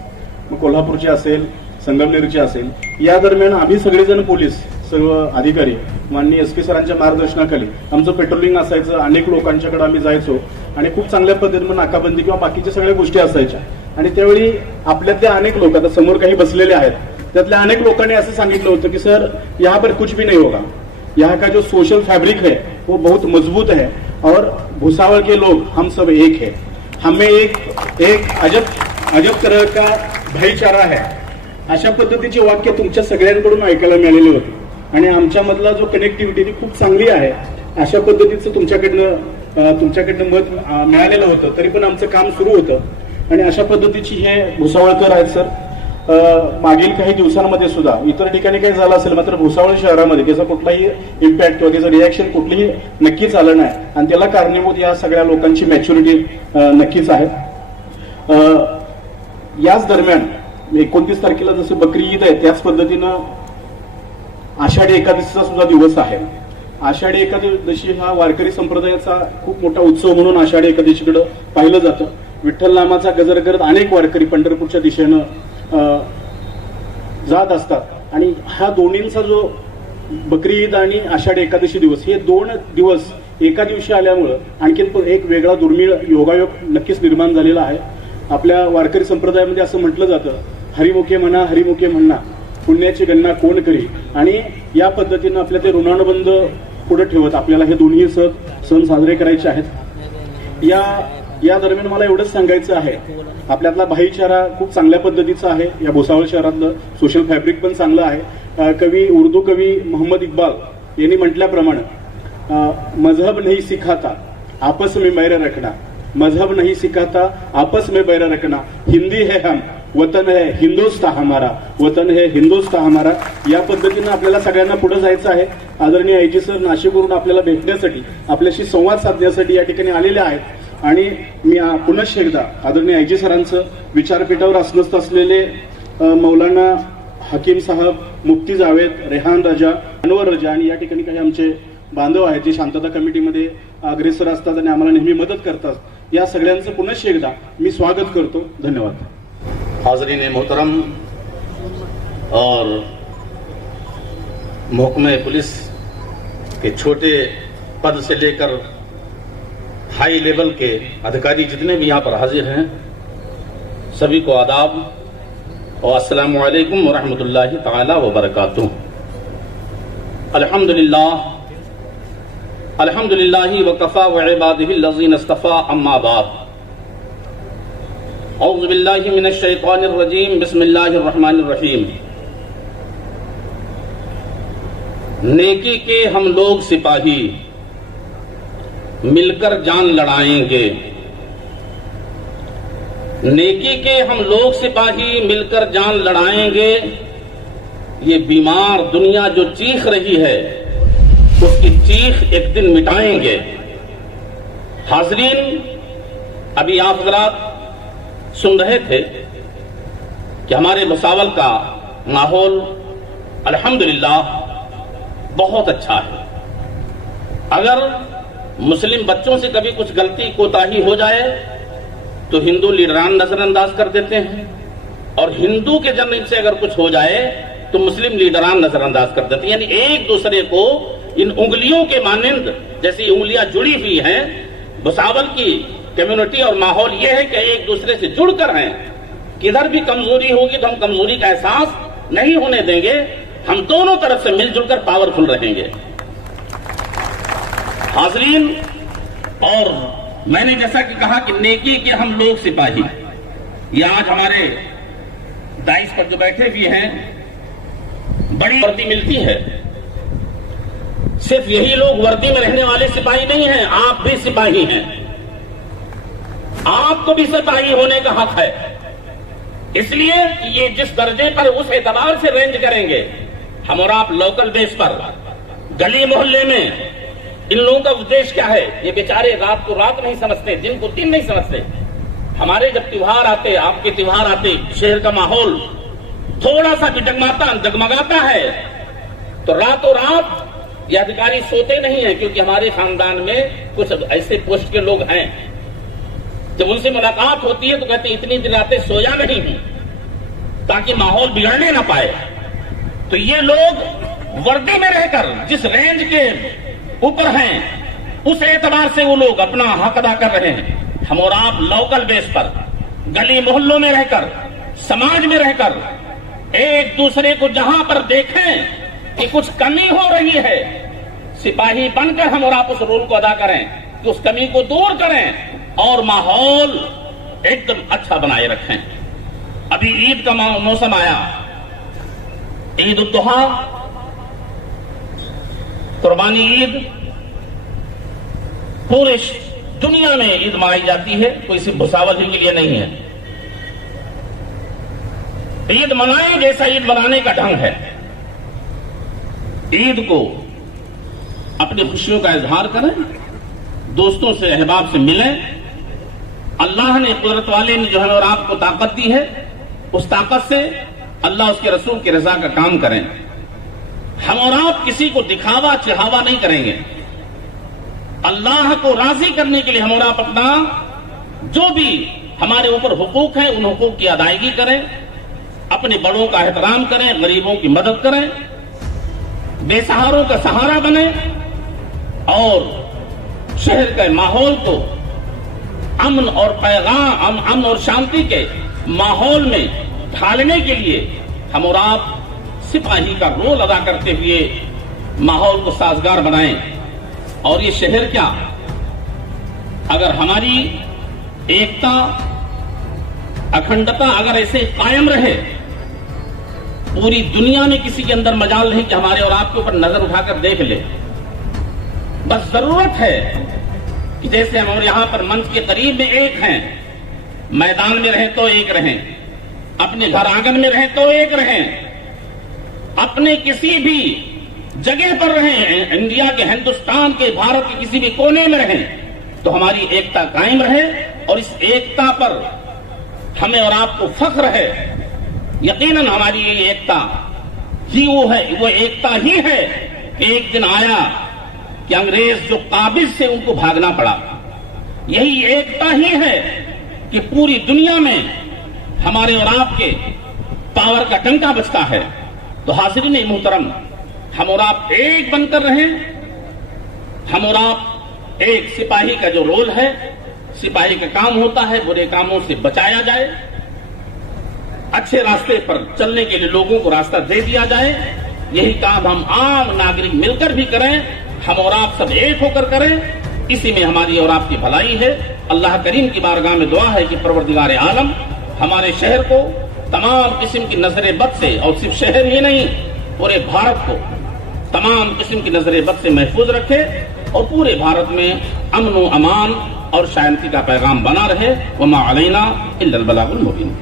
मग कोल्हापूरची असेल, संगमनेरची असेल. या दरम्यान आम्ही सगळेजण पोलीस सर्व अधिकारी माननीय SP सरांच्या मार्गदर्शनाखाली आमचं पेट्रोलिंग असायचं. अनेक लोकांच्याकडे आम्ही जायचो आणि खूप चांगल्या पद्धतीने नाकाबंदी किंवा बाकीच्या सगळ्या गोष्टी असायच्या. आणि त्यावेळी आपल्यातले अनेक लोक, आता समोर काही बसलेले आहेत, त्यातल्या अनेक लोकांनी असं सांगितलं होतं की सर यहाँ पर कुछ भी नहीं होगा, यहाँ का जो सोशल फैब्रिक है वो बहुत मजबूत है और भुसावळ के लोग हम सब एक है, हमें एक अजब तरह का भाईचारा है. अशा पद्धतीचे वाक्य तुमच्या सगळ्यांकडून ऐकायला मिळालेले होते आणि आमच्यामधला जो कनेक्टिव्हिटी ती खूप चांगली आहे. अशा पद्धतीचं तुमच्याकडनं मत मिळालेलं होतं, तरी पण आमचं काम सुरू होतं आणि अशा पद्धतीची हे भुसावळकर आहेत सर. मागील काही दिवसांमध्ये सुद्धा इतर ठिकाणी काही झालं असेल, मात्र भुसावळ शहरामध्ये त्याचा कुठलाही इम्पॅक्ट किंवा त्याचं रिॲक्शन कुठलीही नक्कीच आलं नाही आणि त्याला कारणीभूत या सगळ्या लोकांची मॅच्युरिटी नक्कीच आहे. याच दरम्यान 29 तारखेला जसं बकरी ईद आहे त्याच पद्धतीनं आषाढी एकादशीचा सुद्धा दिवस आहे. आषाढी एकादशी हा वारकरी संप्रदायाचा खूप मोठा उत्सव म्हणून आषाढी एकादशीकडे पाहिलं जातं. विठ्ठल नामाचा गजर करत अनेक वारकरी पंढरपूरच्या दिशेनं जात असतात आणि हा दोन्हींचा जो बकरी ईद आणि आषाढी एकादशी दिवस हे 2 दिवस एका दिवशी आल्यामुळं आणखीन एक वेगळा दुर्मिळ योगायोग नक्कीच निर्माण झालेला आहे. आपल्या वारकरी संप्रदायामध्ये असं म्हटलं जातं, हरिमुखे म्हणा हरिमुखे म्हणा पुण्याची गणना कोण करी. आणि या पद्धतीनं आपल्या ते ऋणानुबंध पुढे ठेवत आपल्याला हे दोन्ही सण साजरे करायचे आहेत. या दरम्यान मला एवढंच सांगायचं आहे, आपल्यातला भाईचारा खूप चांगल्या पद्धतीचा आहे. या भुसावळ शहरातलं सोशल फॅब्रिक पण चांगलं आहे. उर्दू कवी मोहम्मद इक्बाल यांनी म्हटल्याप्रमाणे मजहब नहीं सिखाता आपस में बैर रखना, मजहब नहीं सिखाता आपस में बैर रखना, हिंदी है हम वतन है हिंदुस्तान हमारा, वतन है हिंदुस्तान हमारा. या पद्धतीनं आपल्याला सगळ्यांना पुढे जायचं आहे. आदरणीय आयजी सर नाशिकवरून आपल्याला भेटण्यासाठी आपल्याशी संवाद साधण्यासाठी या ठिकाणी आलेले आहेत. आणि मी पुनश्च एकदा आदरणीय आयजी सरांचं विचारपीठावर असनस्त असलेले मौलाना हकीम साहब, मुफ्ती जावेद, रेहान राजा, अनवर रजा आणि या ठिकाणी काही आमचे बांधव आहेत जे शांतता कमिटीमध्ये अग्रेसर असतात आणि आम्हाला नेहमी मदत करतात, या सगळ्यांचं पुनश्च एकदा मी स्वागत करतो. धन्यवाद. हाज़रीन मोहतरम और महकमे पुलिस के छोटे पद से लेकर हाई लेवल के अधिकारी जितने भी यहाँ पर हाजिर हैं, सभी को आदाब और अस्सलामु अलैकुम व रहमतुल्लाहि ताला व बरकातुहू. अल्हम्दुलिल्लाहि व कफ़ा व इबादिहि लज़ीना इस्तफ़ा अम्मा बाद. औज़ु बिल्लाहि मिनश शैतानिर रजीम बिस्मिल्लाहिर रहमानिर रहीम. नेकी के हम लोग सिपाही मिलकर जान लड़ाएंगे, नेकी के हम लोग सिपाही मिलकर जान लड़ाएंगे. ये बीमार दुनिया जो चीख रही है उसकी चीख एक दिन मिटाएंगे. हाज़रीन, अभी आप हज़रात सुन रहे थे कि हमारे भुसावल का माहौल अल्हम्दुलिल्लाह बहुत अच्छा है. अगर मुस्लिम बच्चों से कभी कुछ गलती कोताही हो जाए तो हिंदू लीडरान नजरअंदाज कर देते हैं, और हिंदू के जन्म से अगर कुछ हो जाए तो मुस्लिम लीडरान नजरअंदाज कर देते हैं. यानी एक दूसरे को इन उंगलियों के मानिंद जैसी उंगलियां जुड़ी हुई हैं. भुसावल की कम्युनिटी और माहौल यह है कि एक दूसरे से जुड़कर हैं. किधर भी कमजोरी होगी तो हम कमजोरी का एहसास नहीं होने देंगे. हम दोनों तरफ से मिलजुल कर पावरफुल रहेंगे. हाजरीन, और मैंने जैसा कि कहा कि नेकी के हम लोग सिपाही, ये आज हमारे दाइस पर जो बैठे हुए हैं बड़ी वर्दी मिलती है. सिर्फ यही लोग वर्दी में रहने वाले सिपाही नहीं हैं, आप भी सिपाही हैं. आपको भी सिपाही होने का हक है. इसलिए ये जिस दर्जे पर उस एतबार से रेंज करेंगे, हम और आप लोकल बेस पर गली मोहल्ले में, इन लोगों का उद्देश्य क्या है? ये बेचारे रात को रात नहीं समझते, दिन को दिन नहीं समझते. हमारे जब त्योहार आते, आपके त्योहार आते, शहर का माहौल थोड़ा सा भी जगमगाता है तो रातों रात ये अधिकारी सोते नहीं है, क्योंकि हमारे खानदान में कुछ ऐसे पोस्ट के लोग हैं, जब उनसे मुलाकात होती है तो कहते इतनी दिन रातें सोया नहीं हूं ताकि माहौल बिगड़ने ना पाए. तो ये लोग वर्दी में रहकर जिस रेंज के ऊपर हैं, उस एतबार से वो लोग अपना हक अदा कर रहे हैं. हम और आप लोकल बेस पर गली मोहल्लों में रहकर, समाज में रहकर, एक दूसरे को जहां पर देखें कि कुछ कमी हो रही है, सिपाही बनकर हम और आप उस रोल को अदा करें कि उस कमी को दूर करें और माहौल एकदम अच्छा बनाए रखें. अभी ईद का मौसम आया, ईद उल जुहा, कुर्बानी ईद, पूरे दुनिया में ईद मनाई जाती है, कोई सिर्फ भुसावल ही के लिए नहीं है. ईद मनाएं जैसा ईद मनाने का ढंग है. ईद को अपनी खुशियों का इजहार करें, दोस्तों से अहबाब से मिलें. अल्लाह ने, कुदरत वाले ने जो है और आपको ताकत दी है, उस ताकत से अल्लाह उसके रसूल की रजा का काम करें. हम और आप किसी को दिखावा चिढ़ावा नहीं करेंगे. अल्लाह को राजी करने के लिए हम और आप अपना जो भी हमारे ऊपर हुकूक है उन हुकूक की अदायगी करें. अपने बड़ों का एहतराम करें, गरीबों की मदद करें, बेसहारों का सहारा बने और शहर के माहौल को अमन और पैगाम, अमन और शांति के माहौल में ढालने के लिए हम और आप सिपाही का रोल अदा करते हुए माहौल को साजगार बनाएं। और ये शहर क्या, अगर हमारी एकता, अखंडता अगर ऐसे कायम रहे, पूरी दुनिया में किसी के अंदर मजाल नहीं कि हमारे और आपके ऊपर नजर उठाकर देख ले। बस जरूरत है कि जैसे हम और यहां पर मंच के करीब में एक हैं, मैदान में रहें तो एक रहें, अपने घर आंगन में रहें तो एक रहें, अपने किसी भी जगह पर रहें, इंडिया के, हिंदुस्तान के, भारत के किसी भी कोने में रहें, तो हमारी एकता कायम रहे और इस एकता पर हमें और आपको फख्र है। यकीनन हमारी ये एकता ही वो एकता ही है कि एक दिन आया कि अंग्रेज जो काबिज से उनको भागना पड़ा। यही एकता ही है कि पूरी दुनिया में हमारे और आपके पावर का डंका बजता है। तो हाज़िरीन मोहतरम, हम और आप एक बनकर रहें। हम और आप एक सिपाही का जो रोल है, सिपाही का काम होता है बुरे कामों से बचाया जाए, अच्छे रास्ते पर चलने के लिए लोगों को रास्ता दे दिया जाए। यही काम हम आम नागरिक मिलकर भी करें, हम और आप सब एक होकर करें। इसी में हमारी और आपकी भलाई है। अल्लाह करीम की बारगाह में दुआ है कि परवरदिगार आलम हमारे शहर को तमाम किस्म की नजर बद से, और सिर्फ शहर ही नहीं पूरे भारत को तमाम किस्म की नजर बद से महफूज रखे और पूरे भारत में अमन व अमान और शांति का पैगाम बना रहे। वमा अलैना इल्लल बलागुल मुबीन।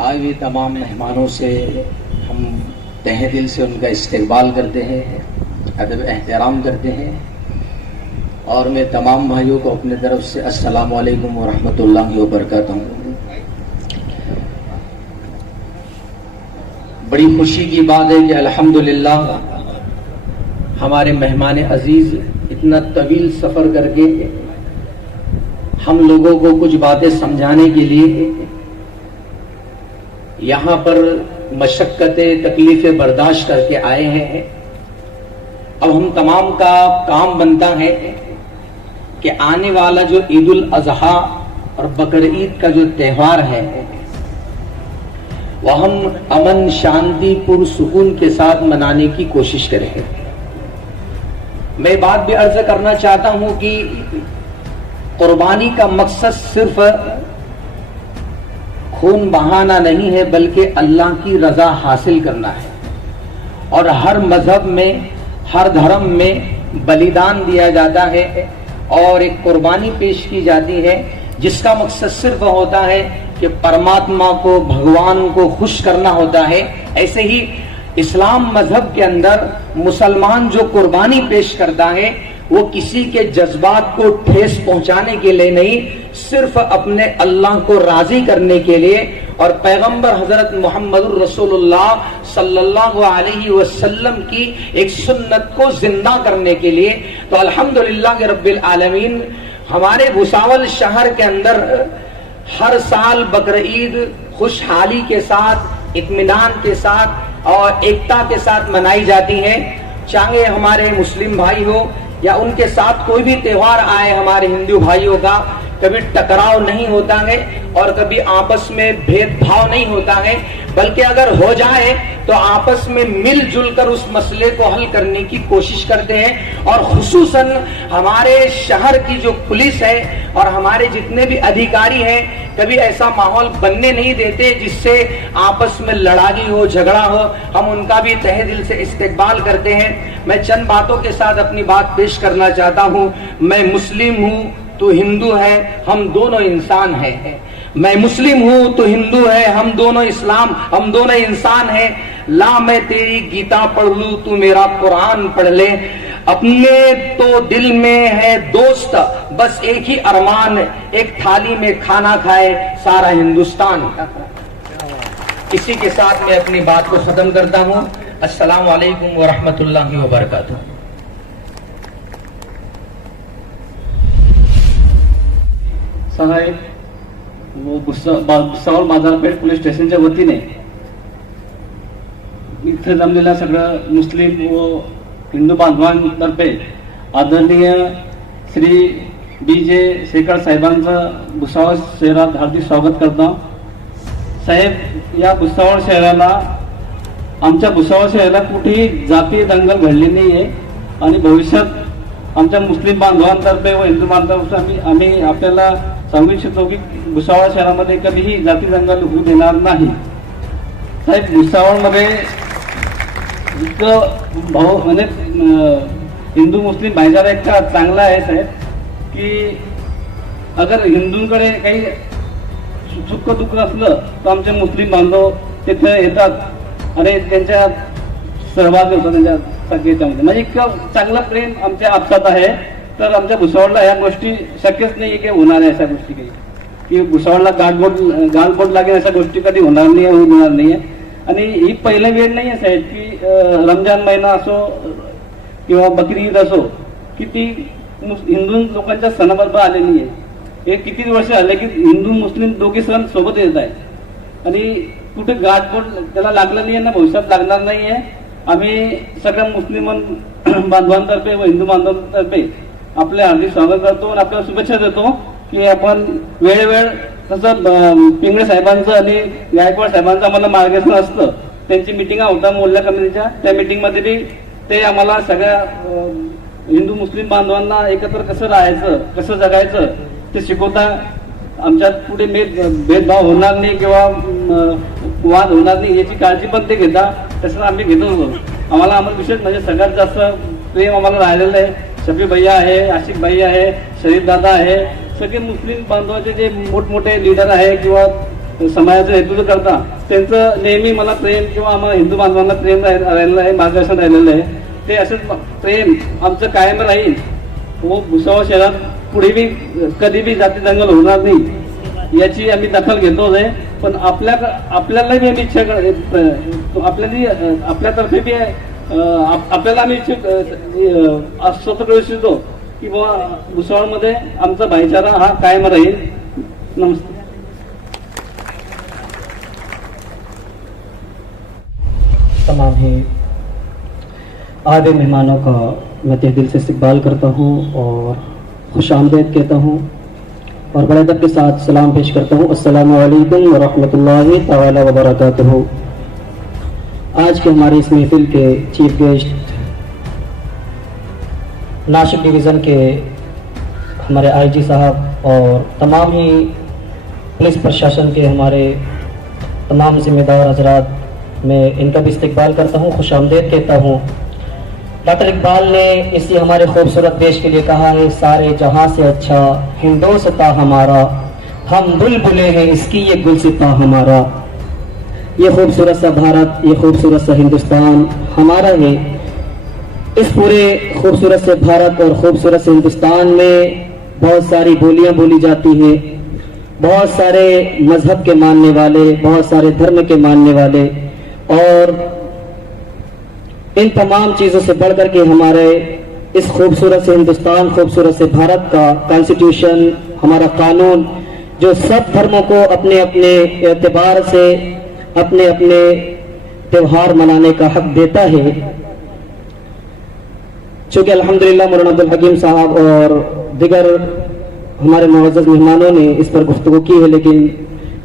आए हुए तमाम मेहमानों से हम तहे दिल से उनका इस्तकबाल करते हैं, अदब एहतराम करते हैं। और मैं तमाम भाइयों को अपने तरफ से अस्सलामु अलैकुम व रहमतुल्लाहि व बरकातहू। बड़ी खुशी की बात है कि अल्हम्दुलिल्लाह हमारे मेहमान अजीज इतना तवील सफ़र करके हम लोगों को कुछ बातें समझाने के लिए यहाँ पर मशक्क़तें, तकलीफें बर्दाश्त करके आए हैं। अब हम तमाम का काम बनता है कि आने वाला जो ईद उल अज़हा और बकर ईद का जो त्यौहार है वह हम अमन, शांति, पुरसुकून के साथ मनाने की कोशिश करें। मैं बात भी अर्ज करना चाहता हूं कि कुर्बानी का मकसद सिर्फ खून बहाना नहीं है, बल्कि अल्लाह की रजा हासिल करना है। और हर मजहब में, हर धर्म में बलिदान दिया जाता है और एक कुर्बानी पेश की जाती है जिसका मकसद सिर्फ होता है कि परमात्मा को, भगवान को खुश करना होता है। ऐसे ही इस्लाम मजहब के अंदर मुसलमान जो कुर्बानी पेश करता है वो किसी के जज्बात को ठेस पहुंचाने के लिए नहीं, सिर्फ अपने अल्लाह को राजी करने के लिए और पैगंबर हजरत मोहम्मद रसूलुल्लाह सल्लल्लाहु अलैहि वसल्लम की एक सुन्नत को जिंदा करने के लिए। तो अल्हम्दुलिल्लाह रब्बिल आलमीन हमारे भुसावल शहर के अंदर हर साल बकर ईद खुशहाली के साथ, इत्मीनान के साथ और एकता के साथ मनाई जाती है। चाहे हमारे मुस्लिम भाई हो या उनके साथ कोई भी त्योहार आए हमारे हिंदू भाइयों का, कभी टकराव नहीं होता है और कभी आपस में भेदभाव नहीं होता है, बल्कि अगर हो जाए तो आपस में मिलजुल कर उस मसले को हल करने की कोशिश करते हैं। और खुसूसन हमारे शहर की जो पुलिस है और हमारे जितने भी अधिकारी हैं कभी ऐसा माहौल बनने नहीं देते जिससे आपस में लड़ाई हो, झगड़ा हो। हम उनका भी तहे दिल से इस्तकबाल करते हैं। मैं चंद बातों के साथ अपनी बात पेश करना चाहता हूँ। मैं मुस्लिम हूँ तो हिंदू है, हम दोनों इंसान हैं। मैं मुस्लिम हूँ तो हिंदू है, हम दोनों इस्लाम, हम दोनों इंसान हैं। ला मैं तेरी गीता पढ़ लूं, तू मेरा कुरान पढ़ ले। अपने तो दिल में है दोस्त, बस एक ही अरमान, एक थाली में खाना खाए सारा हिंदुस्तान। इसी के साथ मैं अपनी बात को खत्म करता हूं। अस्सलाम वालेकुम व रहमतुल्लाहि व बरकातुहू। साहेब, वो भुसावळ बाजारपेठ पोलीस स्टेशनच्या वतीने इथे जमलेल्या सगळं मुस्लिम व हिंदू बांधवांतर्फे आदरणीय श्री BJ शेकाळ साहेबांचं भुसावळ शहरात हार्दिक स्वागत करतो। साहेब, या भुसावळ शहराला, आमच्या भुसावळ शहराला कुठेही जातीय दंगल घडली नाही आहे आणि भविष्यात आमच्या मुस्लिम बांधवांतर्फे व हिंदू बांधवांतर्फे आम्ही आपल्याला सांगू इच्छितो की भुसावळ शहरामध्ये कधीही जाती दंगल होऊ देणार नाही। साहेब, भुसावळमध्ये इतकं म्हणजे हिंदू मुस्लिम भाईचारा इतका चांगला आहे साहेब की अगर हिंदूंकडे काही सुख दुःख असलं तर आमचे मुस्लिम बांधव तिथे येतात आणि त्यांच्या सहभाग होतो त्यांच्या सगळ्याच्यामध्ये। म्हणजे इतकं चांगलं प्रेम आमच्या आपसात आहे। तर आमच्या भुसावळला ह्या गोष्टी शक्यच नाही की होणार आहे, अशा गोष्टी काही की भुसावळला गालबोट लागेल अशा गोष्टी कधी होणार नाही, होऊ देणार नाही आहे। आणि ही पहिली वेळ नाही आहे साहेब की रमजान महिना असो किंवा बकरी ईद असो की ती हिंदू लोकांच्या सणाबरोबर आलेली आहे। हे किती वर्ष आले की हिंदू मुस्लिम दोघे सण सोबत येत आहे आणि कुठे गाठबोट त्याला लागलं नाही आहे ना, भविष्यात लागणार नाही आहे। आम्ही सगळ्या मुस्लिम बांधवांतर्फे व हिंदू बांधवांतर्फे आपले हार्दिक स्वागत करतो आणि आपल्याला शुभेच्छा देतो की आपण वेळोवेळ तसं पिंगळे साहेबांचं आणि गायकवाड साहेबांचं आम्हाला मार्गदर्शन असतं। त्यांची मिटिंग होता मोहल्ला कमिटीच्या, त्या मिटिंगमध्ये बी ते आम्हाला सगळ्या हिंदू मुस्लिम बांधवांना एकत्र कसं राहायचं, कसं जगायचं ते शिकवता। आमच्यात पुढे भेदभाव होणार नाही किंवा वाद होणार नाही याची काळजी पण ते घेता, तसं आम्ही घेतो होतो। आम्हाला विशेष म्हणजे सगळ्यात जास्त प्रेम आम्हाला राहिलेलं आहे। शफी भैया आहे, आशिक भाई आहे, शरीफ दादा आहे, सगळे मुस्लिम बांधवाचे जे मोठमोठे लीडर आहे किंवा समाजाचं नेतृत्व करता त्यांचं नेहमी मला प्रेम किंवा आम्हाला हिंदू बांधवांना प्रेम राहिलेलं आहे, मार्गदर्शन राहिलेलं आहे। ते असंच प्रेम आमचं कायम राहील व भुसावळ शहरात पुढे बी कधी बी जाती दंगल होणार नाही याची आम्ही दखल घेतोच आहे। पण आपल्याला बी आम्ही इच्छा आपल्यातर्फे बी आपल्याला आम्ही स्वतः करू इच्छितो की बाबा भुसावळमध्ये आमचा भाईचारा हा कायम राहील। नमस्ते। तमाम ही आधे मेहमानों का मैं तहे दिल से इस्तकबाल करता हूँ और खुश आमदीद कहता हूँ और बड़े अदब के साथ सलाम पेश करता हूँ। अस्सलामु अलैकुम व रहमतुल्लाहि तआला व बरकातुहू। आज के हमारे इस महफिल के चीफ गेस्ट नासिक डिवीज़न के हमारे IG साहब और तमाम ही पुलिस प्रशासन के हमारे तमाम जिम्मेदार हजरात, मैं इनका भी इस्तकबाल करता हूँ, खुश आमदीद कहता हूँ। डॉक्टर इकबाल ने इसी हमारे खूबसूरत देश के लिए कहा है, सारे जहां से अच्छा हिंदोस्ता हमारा, हम बुलबुले हैं इसकी ये गुलसिता हमारा। ये खूबसूरत सा भारत, ये खूबसूरत सा हिंदुस्तान हमारा है। इस पूरे खूबसूरत से भारत और खूबसूरत से हिंदुस्तान में बहुत सारी बोलियां बोली जाती हैं, बहुत सारे मजहब के मानने वाले, बहुत सारे धर्म के मानने वाले, और इन तमाम चीज़ों से बढ़कर के हमारे इस खूबसूरत से हिंदुस्तान, खूबसूरत से भारत का कॉन्स्टिट्यूशन, हमारा कानून जो सब धर्मों को अपने अपने एतबार से अपने अपने त्यौहार मनाने का हक देता है। चूँकि अल्हम्दुलिल्लाह मौलाना अब्दुल हकीम साहब और दिगर हमारे मुअज़्ज़ज़ मेहमानों ने इस पर गुफ्तगू की है, लेकिन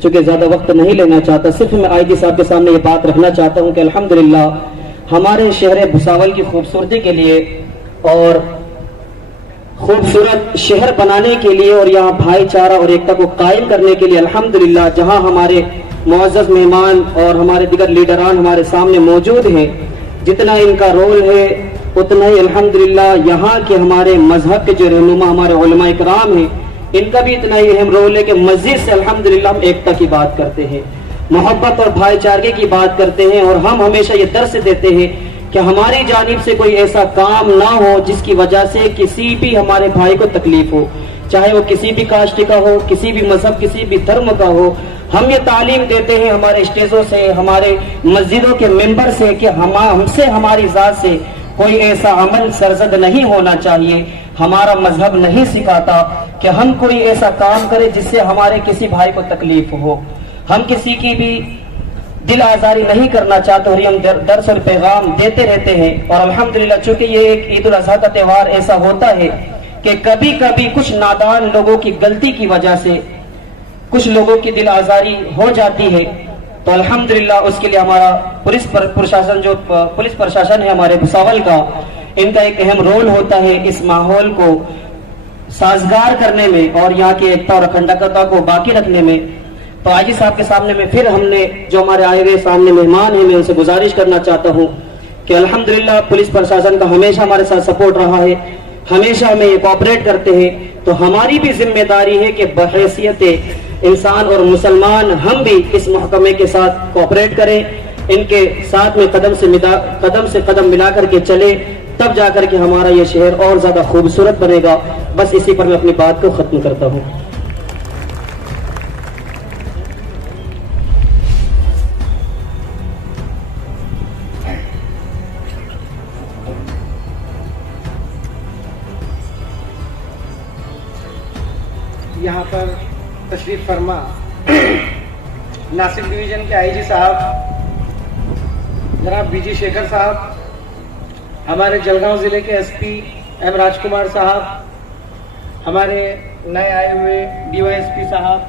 चूँकि ज़्यादा वक्त नहीं लेना चाहता, सिर्फ मैं IG साहब के सामने ये बात रखना चाहता हूँ कि अल्हम्दुलिल्लाह हमारे शहर भुसावल की खूबसूरती के लिए और खूबसूरत शहर बनाने के लिए और यहाँ भाईचारा और एकता को कायम करने के लिए अल्हम्दुलिल्लाह जहाँ हमारे मुअज़्ज़ज़ मेहमान और हमारे दिगर लीडरान हमारे सामने मौजूद हैं, जितना इनका रोल है उतना ही अल्हम्दुलिल्लाह यहाँ के हमारे मजहब के जो रहनुमा हमारे उलमा इकराम हैं, इनका भी इतना ही अहम रोल है कि मस्जिद से अल्हम्दुलिल्लाह हम एकता की बात करते हैं, मोहब्बत और भाईचारे की बात करते हैं। और हम हमेशा ये दर्स देते हैं कि हमारी जानिब से कोई ऐसा काम ना हो जिसकी वजह से किसी भी हमारे भाई को तकलीफ हो, चाहे वो किसी भी कास्ट का हो, किसी भी मजहब, किसी भी धर्म का हो। हम ये तालीम देते हैं हमारे स्टेजों से, हमारे मस्जिदों के मेंबर से कि हमसे, हमारी जात से कोई ऐसा अमल सरजद नहीं होना चाहिए। हमारा मजहब नहीं सिखाता कि हम कोई ऐसा काम करें जिससे हमारे किसी भाई को तकलीफ हो। हम किसी की भी दिल आजारी नहीं करना चाहते और हम दर्स और पैगाम देते रहते हैं। और अल्हम्दुलिल्लाह चूंकि ये एक ईद उल अज़हा का त्यौहार ऐसा होता है कि कभी कभी कुछ नादान लोगों की गलती की वजह से कुछ लोगों की दिल आजारी हो जाती है, तो अल्हम्दुलिल्लाह उसके लिए हमारा पुलिस प्रशासन है हमारे भुसावल का, इनका एक अहम रोल होता है इस माहौल को साजगार करने में और यहाँ की एकता और अखंडता को बाकी रखने में। तो आजी साहब के सामने में फिर हमने जो हमारे आए हुए सामने मेहमान हैं, मैं उनसे गुजारिश करना चाहता हूँ कि अल्हम्दुलिल्लाह पुलिस प्रशासन का हमेशा हमारे साथ सपोर्ट रहा है, हमेशा हमें ये कोऑपरेट करते हैं। तो हमारी भी जिम्मेदारी है कि बहैसियत इंसान और मुसलमान हम भी इस महकमे के साथ कोऑपरेट करें, इनके साथ में कदम से कदम मिला करके चले, तब जाकर के हमारा ये शहर और ज्यादा खूबसूरत बनेगा। बस इसी पर मैं अपनी बात को खत्म करता हूँ। यहाँ पर तशरीफ फरमा नासिक डिवीजन के आईजी साहब जनाब बीजी शेखर साहब, हमारे जलगांव जिले के एसपी एम राजकुमार साहब, हमारे नए आए हुए डीवाईएसपी साहब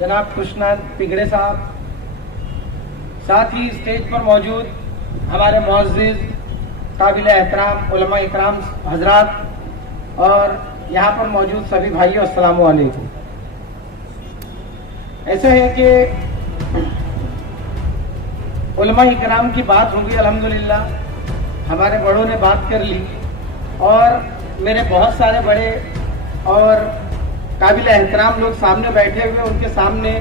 जनाब कृष्णा पिगड़े साहब, साथ ही स्टेज पर मौजूद हमारे मुअज़्ज़िज़ काबिल एहतराम उलमा इकराम हजरात और यहाँ पर मौजूद सभी भाइयों, अस्सलाम वालेकुम। ऐसा है कि उलमा इकराम की बात होगी, अल्हम्दुलिल्लाह हमारे बड़ों ने बात कर ली और मेरे बहुत सारे बड़े और काबिल एहतराम लोग सामने बैठे हुए, उनके सामने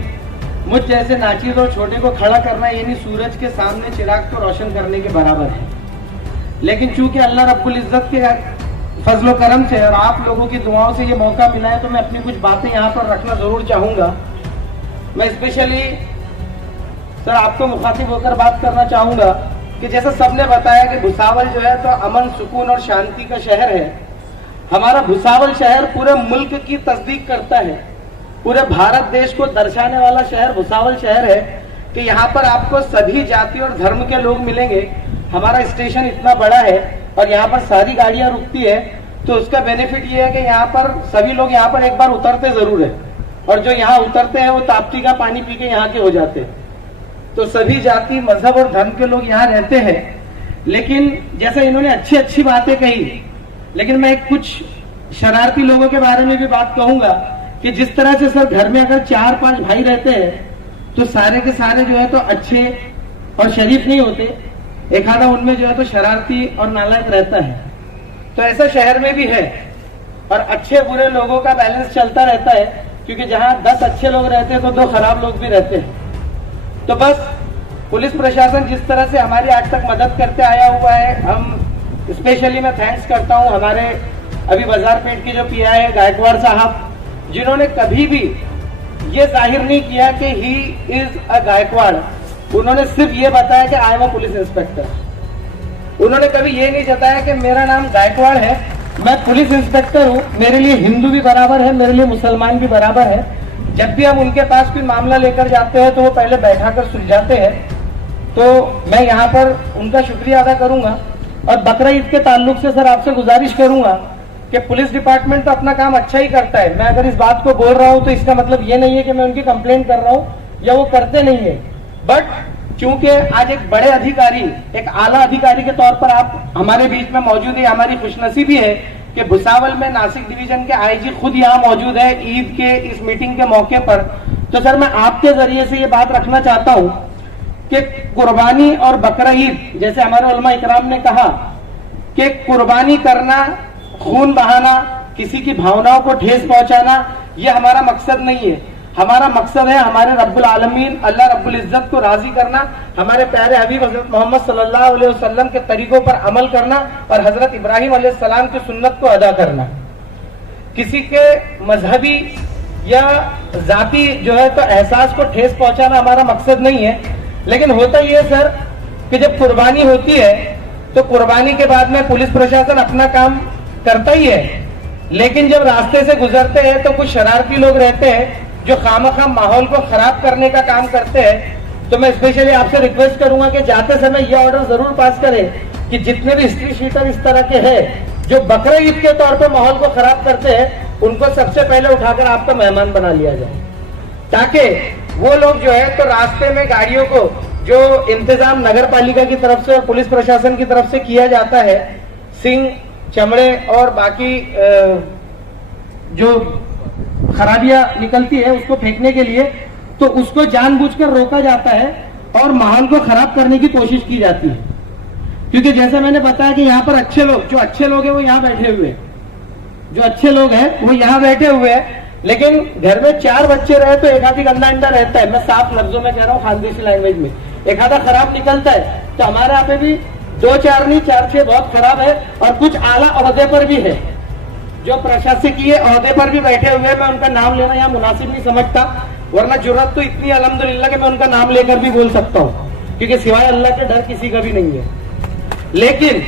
मुझ जैसे नाचीज और छोटे को खड़ा करना यानी सूरज के सामने चिराग को रोशन करने के बराबर है। लेकिन चूंकि अल्लाह रब्बुल इज्जत के फजलो करम से और आप लोगों की दुआओं से ये मौका मिला है, तो मैं अपनी कुछ बातें यहाँ पर रखना जरूर चाहूंगा। मैं स्पेशली सर आपको मुखातिब होकर बात करना चाहूंगा कि जैसा सबने बताया कि भुसावल जो है तो अमन सुकून और शांति का शहर है। हमारा भुसावल शहर पूरे मुल्क की तस्दीक करता है, पूरे भारत देश को दर्शाने वाला शहर भुसावल शहर है कि यहाँ पर आपको सभी जाति और धर्म के लोग मिलेंगे। हमारा स्टेशन इतना बड़ा है और यहाँ पर सारी गाड़ियां रुकती है, तो उसका बेनिफिट ये है कि यहाँ पर सभी लोग यहाँ पर एक बार उतरते जरूर है और जो यहाँ उतरते हैं वो ताप्ती का पानी पी के यहाँ के हो जाते हैं। तो सभी जाति मजहब और धर्म के लोग यहाँ रहते हैं। लेकिन जैसे इन्होंने अच्छी अच्छी बातें कही, लेकिन मैं कुछ शरारती लोगों के बारे में भी बात कहूंगा कि जिस तरह से सर घर में अगर 4-5 भाई रहते हैं तो सारे के सारे जो है तो अच्छे और शरीफ नहीं होते, एक आधा उनमें जो है तो शरारती और नालायक रहता है। तो ऐसा शहर में भी है और अच्छे बुरे लोगों का बैलेंस चलता रहता है, क्योंकि जहां 10 अच्छे लोग रहते हैं तो 2 खराब लोग भी रहते हैं। तो बस पुलिस प्रशासन जिस तरह से हमारी आज तक मदद करते आया हुआ है, हम स्पेशली मैं थैंक्स करता हूं हमारे अभी बाजारपेट के जो पीआई है गायकवाड़ साहब, जिन्होंने कभी भी ये जाहिर नहीं किया कि ही इज अ गायकवाड़। उन्होंने सिर्फ ये बताया कि I am a police inspector. उन्होंने कभी ये नहीं जताया कि मेरा नाम गायकवाड़ है, मैं पुलिस इंस्पेक्टर हूँ, मेरे लिए हिंदू भी बराबर है, मेरे लिए मुसलमान भी बराबर है। जब भी हम उनके पास कोई मामला लेकर जाते हैं तो वो पहले बैठा कर सुलझाते हैं। तो मैं यहाँ पर उनका शुक्रिया अदा करूंगा और बकरा ईद के ताल्लुक से सर आपसे गुजारिश करूंगा कि पुलिस डिपार्टमेंट तो अपना काम अच्छा ही करता है। मैं अगर इस बात को बोल रहा हूँ तो इसका मतलब ये नहीं है कि मैं उनकी कंप्लेंट कर रहा हूँ या वो करते नहीं है, बट क्योंकि आज एक बड़े अधिकारी, एक आला अधिकारी के तौर पर आप हमारे बीच में मौजूद है, हमारी खुशनसीबी है कि भुसावल में नासिक डिवीजन के आईजी खुद यहाँ मौजूद है ईद के इस मीटिंग के मौके पर। तो सर मैं आपके जरिए से ये बात रखना चाहता हूँ कि कुर्बानी और बकरा ईद, जैसे हमारे उलमा इकराम ने कहा कि कुर्बानी करना, खून बहाना, किसी की भावनाओं को ठेस पहुंचाना, ये हमारा मकसद नहीं है। हमारा मकसद है हमारे रब्बुल आलमीन अल्लाह रब्बुल इज्जत को राजी करना, हमारे प्यारे हबीब हजरत मोहम्मद सल्लल्लाहु अलैहि वसल्लम के तरीकों पर अमल करना और हजरत इब्राहिम अलैहिस्सलाम की सुन्नत को अदा करना। किसी के मजहबी या जाती जो है तो एहसास को ठेस पहुंचाना हमारा मकसद नहीं है। लेकिन होता ये सर कि जब कुर्बानी होती है तो कुर्बानी के बाद में पुलिस प्रशासन अपना काम करता ही है, लेकिन जब रास्ते से गुजरते हैं तो कुछ शरारती लोग रहते हैं जो खामखाम माहौल को खराब करने का काम करते हैं। तो मैं स्पेशली आपसे रिक्वेस्ट करूंगा कि जाते समय यह ऑर्डर जरूर पास करें कि जितने भी हिस्ट्री शीटर इस तरह के हैं जो बकरा ईद के तौर पर माहौल को खराब करते हैं, उनको सबसे पहले उठाकर आपका मेहमान बना लिया जाए, ताकि वो लोग जो है तो रास्ते में गाड़ियों को जो इंतजाम नगर पालिका की तरफ से और पुलिस प्रशासन की तरफ से किया जाता है, सिंग, चमड़े और बाकी जो खराबियां निकलती है उसको फेंकने के लिए, तो उसको जानबूझकर रोका जाता है और माहौल को खराब करने की कोशिश की जाती है। क्योंकि जैसे मैंने बताया कि यहाँ पर अच्छे लोग, जो अच्छे लोग हैं वो यहाँ बैठे हुए हैं, जो अच्छे लोग हैं वो यहाँ बैठे हुए हैं, लेकिन घर में 4 बच्चे रहे तो एक आधी गंदा अंडा रहता है। मैं साफ लफ्जों में कह रहा हूँ, खानदेशी लैंग्वेज में, एक आधा खराब निकलता है। तो हमारे यहाँ पे भी 2-4 नहीं 4-6 बहुत खराब है और कुछ आला ओहदे पर भी है, जो प्रशासकीय ओहदे पर भी बैठे हुए हैं। मैं उनका नाम लेना यहाँ मुनासिब नहीं समझता, वरना जुर्रत तो इतनी अल्हम्दुलिल्लाह कि मैं उनका नाम लेकर भी बोल सकता हूँ, क्योंकि सिवाय अल्लाह के डर किसी का भी नहीं है। लेकिन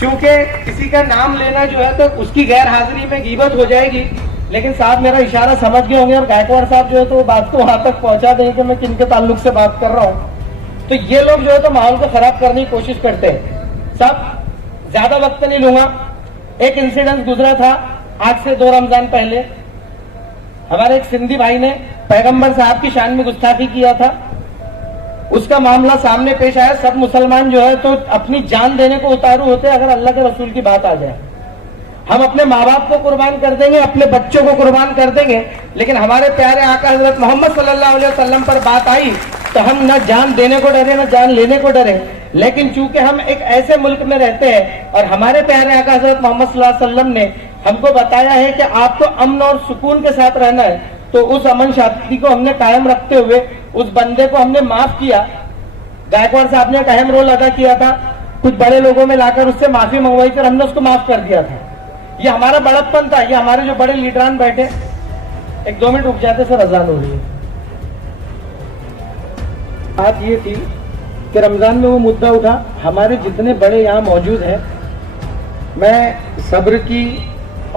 चूंकि किसी का नाम लेना जो है तो उसकी गैर हाजिरी में गीबत हो जाएगी। लेकिन साहब मेरा इशारा समझ गए होंगे और गायकवाड़ साहब जो है तो वो बात को वहां तक पहुंचा देंगे कि मैं किनके ताल्लुक से बात कर रहा हूँ। तो ये लोग जो है तो माहौल को खराब करने की कोशिश करते हैं। साहब ज्यादा वक्त नहीं लूंगा, एक इंसिडेंट गुजरा था आज से 2 रमजान पहले। हमारे एक सिंधी भाई ने पैगंबर साहब की शान में गुस्ताखी किया था, उसका मामला सामने पेश आया। सब मुसलमान जो है तो अपनी जान देने को उतारू होते हैं अगर अल्लाह के रसूल की बात आ जाए। हम अपने माँ बाप को कुर्बान कर देंगे, अपने बच्चों को कुर्बान कर देंगे, लेकिन हमारे प्यारे आका हजरत मोहम्मद सल्लल्लाहु अलैहि वसल्लम पर बात आई तो हम न जान देने को डरे न जान लेने को डरे। लेकिन चूंकि हम एक ऐसे मुल्क में रहते हैं और हमारे प्यारे आका हजरत मोहम्मद सल्लल्लाहु अलैहि वसल्लम ने हमको बताया है कि आपको अमन और सुकून के साथ रहना है, तो उस अमन शांति को हमने कायम रखते हुए उस बंदे को हमने माफ किया। गायकवाड़ साहब ने एक अहम रोल अदा किया था, कुछ बड़े लोगों में लाकर उससे माफी मंगवाई कर हमने उसको माफ कर दिया था। ये हमारा बड़प्पन था। ये हमारे जो बड़े लीडरान बैठे, 1-2 मिनट रुक जाते सर, अजान हो रही है। बात ये थी कि रमजान में वो मुद्दा उठा, हमारे जितने बड़े यहाँ मौजूद हैं, मैं सब्र की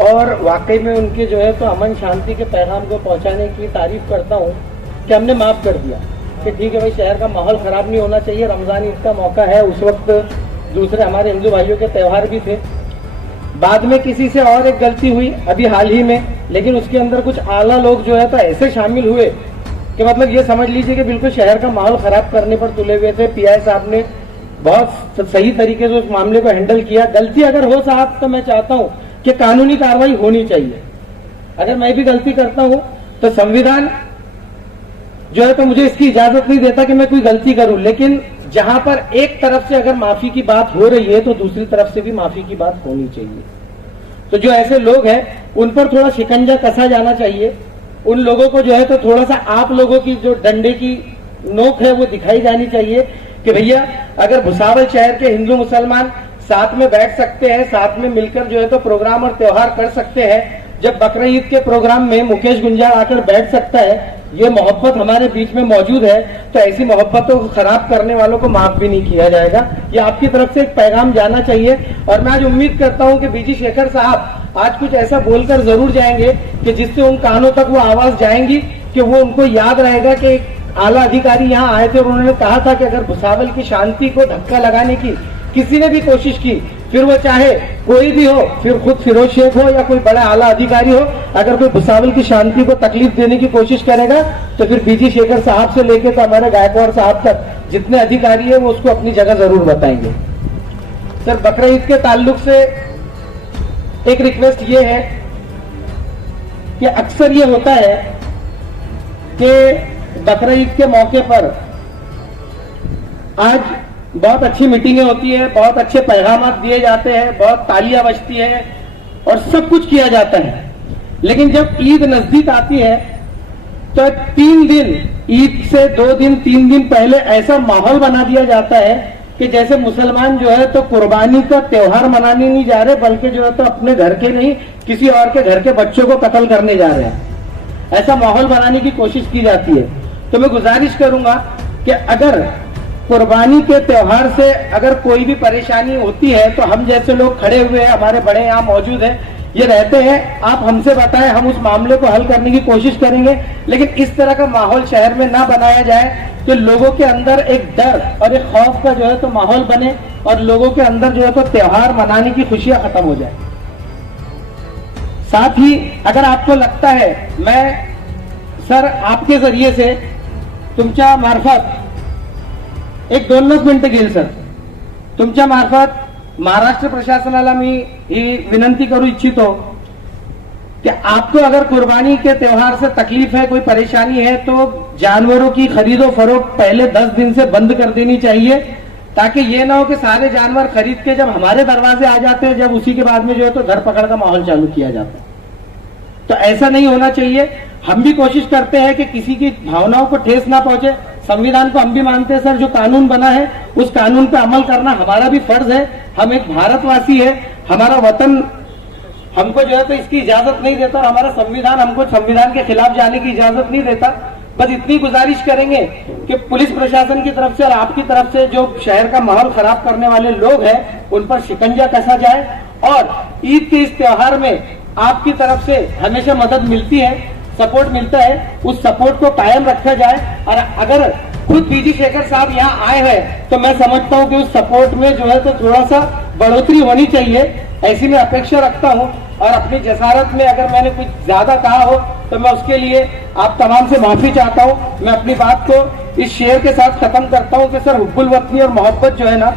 और वाकई में उनके जो है तो अमन शांति के पैगाम को पहुंचाने की तारीफ करता हूँ कि हमने माफ कर दिया कि ठीक है भाई, शहर का माहौल खराब नहीं होना चाहिए, रमजान ईद का मौका है। उस वक्त दूसरे हमारे हिंदू भाइयों के त्यौहार भी थे। बाद में किसी से और एक गलती हुई अभी हाल ही में, लेकिन उसके अंदर कुछ आला लोग जो है तो ऐसे शामिल हुए कि मतलब ये समझ लीजिए कि बिल्कुल शहर का माहौल खराब करने पर तुले हुए थे। पीआई साहब ने बहुत सही तरीके से उस मामले को हैंडल किया। गलती अगर हो साहब तो मैं चाहता हूँ कि कानूनी कार्रवाई होनी चाहिए। अगर मैं भी गलती करता हूँ तो संविधान जो है तो मुझे इसकी इजाजत नहीं देता कि मैं कोई गलती करूं, लेकिन जहां पर एक तरफ से अगर माफी की बात हो रही है तो दूसरी तरफ से भी माफी की बात होनी चाहिए। तो जो ऐसे लोग हैं उन पर थोड़ा शिकंजा कसा जाना चाहिए। उन लोगों को जो है तो थोड़ा सा आप लोगों की जो डंडे की नोक है वो दिखाई जानी चाहिए कि भैया अगर भुसावल शहर के हिंदू मुसलमान साथ में बैठ सकते हैं, साथ में मिलकर जो है तो प्रोग्राम और त्योहार कर सकते हैं, जब बकरा ईद के प्रोग्राम में मुकेश गुंजार आकर बैठ सकता है, ये मोहब्बत हमारे बीच में मौजूद है, तो ऐसी मोहब्बतों को खराब करने वालों को माफ भी नहीं किया जाएगा। ये आपकी तरफ से एक पैगाम जाना चाहिए। और मैं आज उम्मीद करता हूं कि बीजी शेखर साहब आज कुछ ऐसा बोलकर जरूर जाएंगे कि जिससे उन कानों तक वो आवाज जाएंगी कि वो उनको याद रहेगा कि एक आला अधिकारी यहाँ आए थे और उन्होंने कहा था कि अगर भुसावल की शांति को धक्का लगाने की किसी ने भी कोशिश की, फिर वो चाहे कोई भी हो, फिर खुद फिरोज शेख हो या कोई बड़ा आला अधिकारी हो, अगर कोई भुसावल की शांति को तकलीफ देने की कोशिश करेगा तो फिर बीजी शेखर साहब से लेकर तो हमारे गायकवाड़ साहब तक जितने अधिकारी है वो उसको अपनी जगह जरूर बताएंगे। सर बकरा ईद के ताल्लुक से एक रिक्वेस्ट ये है कि अक्सर ये होता है कि बकरा ईद के मौके पर आज बहुत अच्छी मीटिंगें होती है, बहुत अच्छे पैगाम दिए जाते हैं, बहुत तालियां बजती है और सब कुछ किया जाता है, लेकिन जब ईद नजदीक आती है तो 3 दिन, ईद से 2 दिन 3 दिन पहले ऐसा माहौल बना दिया जाता है कि जैसे मुसलमान जो है तो कुर्बानी का त्योहार मनाने नहीं जा रहे, बल्कि जो है तो अपने घर के नहीं किसी और के घर के बच्चों को कत्ल करने जा रहे हैं। ऐसा माहौल बनाने की कोशिश की जाती है। तो मैं गुजारिश करूंगा कि अगर कुर्बानी के त्योहार से अगर कोई भी परेशानी होती है तो हम जैसे लोग खड़े हुए हैं, हमारे बड़े यहाँ मौजूद हैं, ये रहते हैं, आप हमसे बताएं, हम उस मामले को हल करने की कोशिश करेंगे। लेकिन इस तरह का माहौल शहर में ना बनाया जाए कि लोगों के अंदर एक डर और एक खौफ का जो है तो माहौल बने और लोगों के अंदर जो है तो त्योहार मनाने की खुशियां खत्म हो जाए। साथ ही अगर आपको लगता है, मैं सर आपके जरिए से तुमच्या मार्फत एक 2 मिनिटं घेईल सर, तुमच्या मार्फत महाराष्ट्र प्रशासनाला मी ही विनंती करू इच्छितो कि आपको अगर कुर्बानी के त्योहार से तकलीफ है, कोई परेशानी है, तो जानवरों की खरीदो फरोख्त पहले 10 दिन से बंद कर देनी चाहिए, ताकि ये ना हो कि सारे जानवर खरीद के जब हमारे दरवाजे आ जाते हैं, जब उसी के बाद में जो है तो धरपकड़ का माहौल चालू किया जाता है। तो ऐसा नहीं होना चाहिए। हम भी कोशिश करते हैं कि किसी की भावनाओं को ठेस ना पहुंचे। संविधान को हम भी मानते हैं सर, जो कानून बना है उस कानून पे अमल करना हमारा भी फर्ज है। हम एक भारतवासी है, हमारा वतन हमको जो है तो इसकी इजाजत नहीं देता और हमारा संविधान हमको संविधान के खिलाफ जाने की इजाजत नहीं देता। बस इतनी गुजारिश करेंगे कि पुलिस प्रशासन की तरफ से और आपकी तरफ से जो शहर का माहौल खराब करने वाले लोग हैं उन पर शिकंजा कसा जाए और ईद के इस त्योहार में आपकी तरफ से हमेशा मदद मिलती है, सपोर्ट मिलता है, उस सपोर्ट को कायम रखा जाए। और अगर खुद बीजी शेखर साहब यहाँ आए हैं तो मैं समझता हूँ कि उस सपोर्ट में जो है तो थोड़ा सा बढ़ोतरी होनी चाहिए, ऐसी मैं अपेक्षा रखता हूँ। और अपनी जसारत में अगर मैंने कुछ ज्यादा कहा हो तो मैं उसके लिए आप तमाम से माफी चाहता हूँ। मैं अपनी बात को इस शेर के साथ खत्म करता हूँ कि सर हुब्बुल वतनी और मोहब्बत जो है ना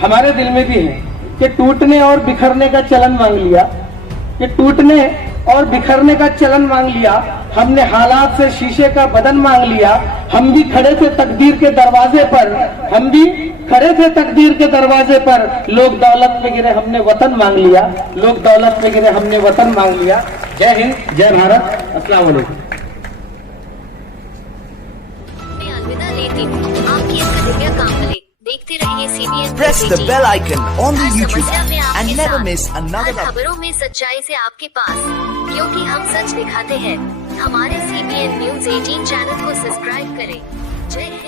हमारे दिल में भी है कि टूटने और बिखरने का चलन मांग लिया, कि टूटने और बिखरने का चलन मांग लिया, हमने हालात से शीशे का बदन मांग लिया। हम भी खड़े थे तकदीर के दरवाजे पर, हम भी खड़े थे तकदीर के दरवाजे पर, लोग दौलत में गिरे हमने वतन मांग लिया, लोग दौलत में गिरे हमने वतन मांग लिया। जय हिंद, जय भारत, अस्सलाम वालेकुम। मैं अलविदा लेती हूँ, आपकी इसका दिव्य काम मिले। देखते रहिए CBN। Press the bell icon on the YouTube app and never miss another खबरों में सच्चाई से आपके पास, क्योंकि हम सच दिखाते हैं। हमारे CBN News 18 चैनल को सब्सक्राइब करें। जय हिंद।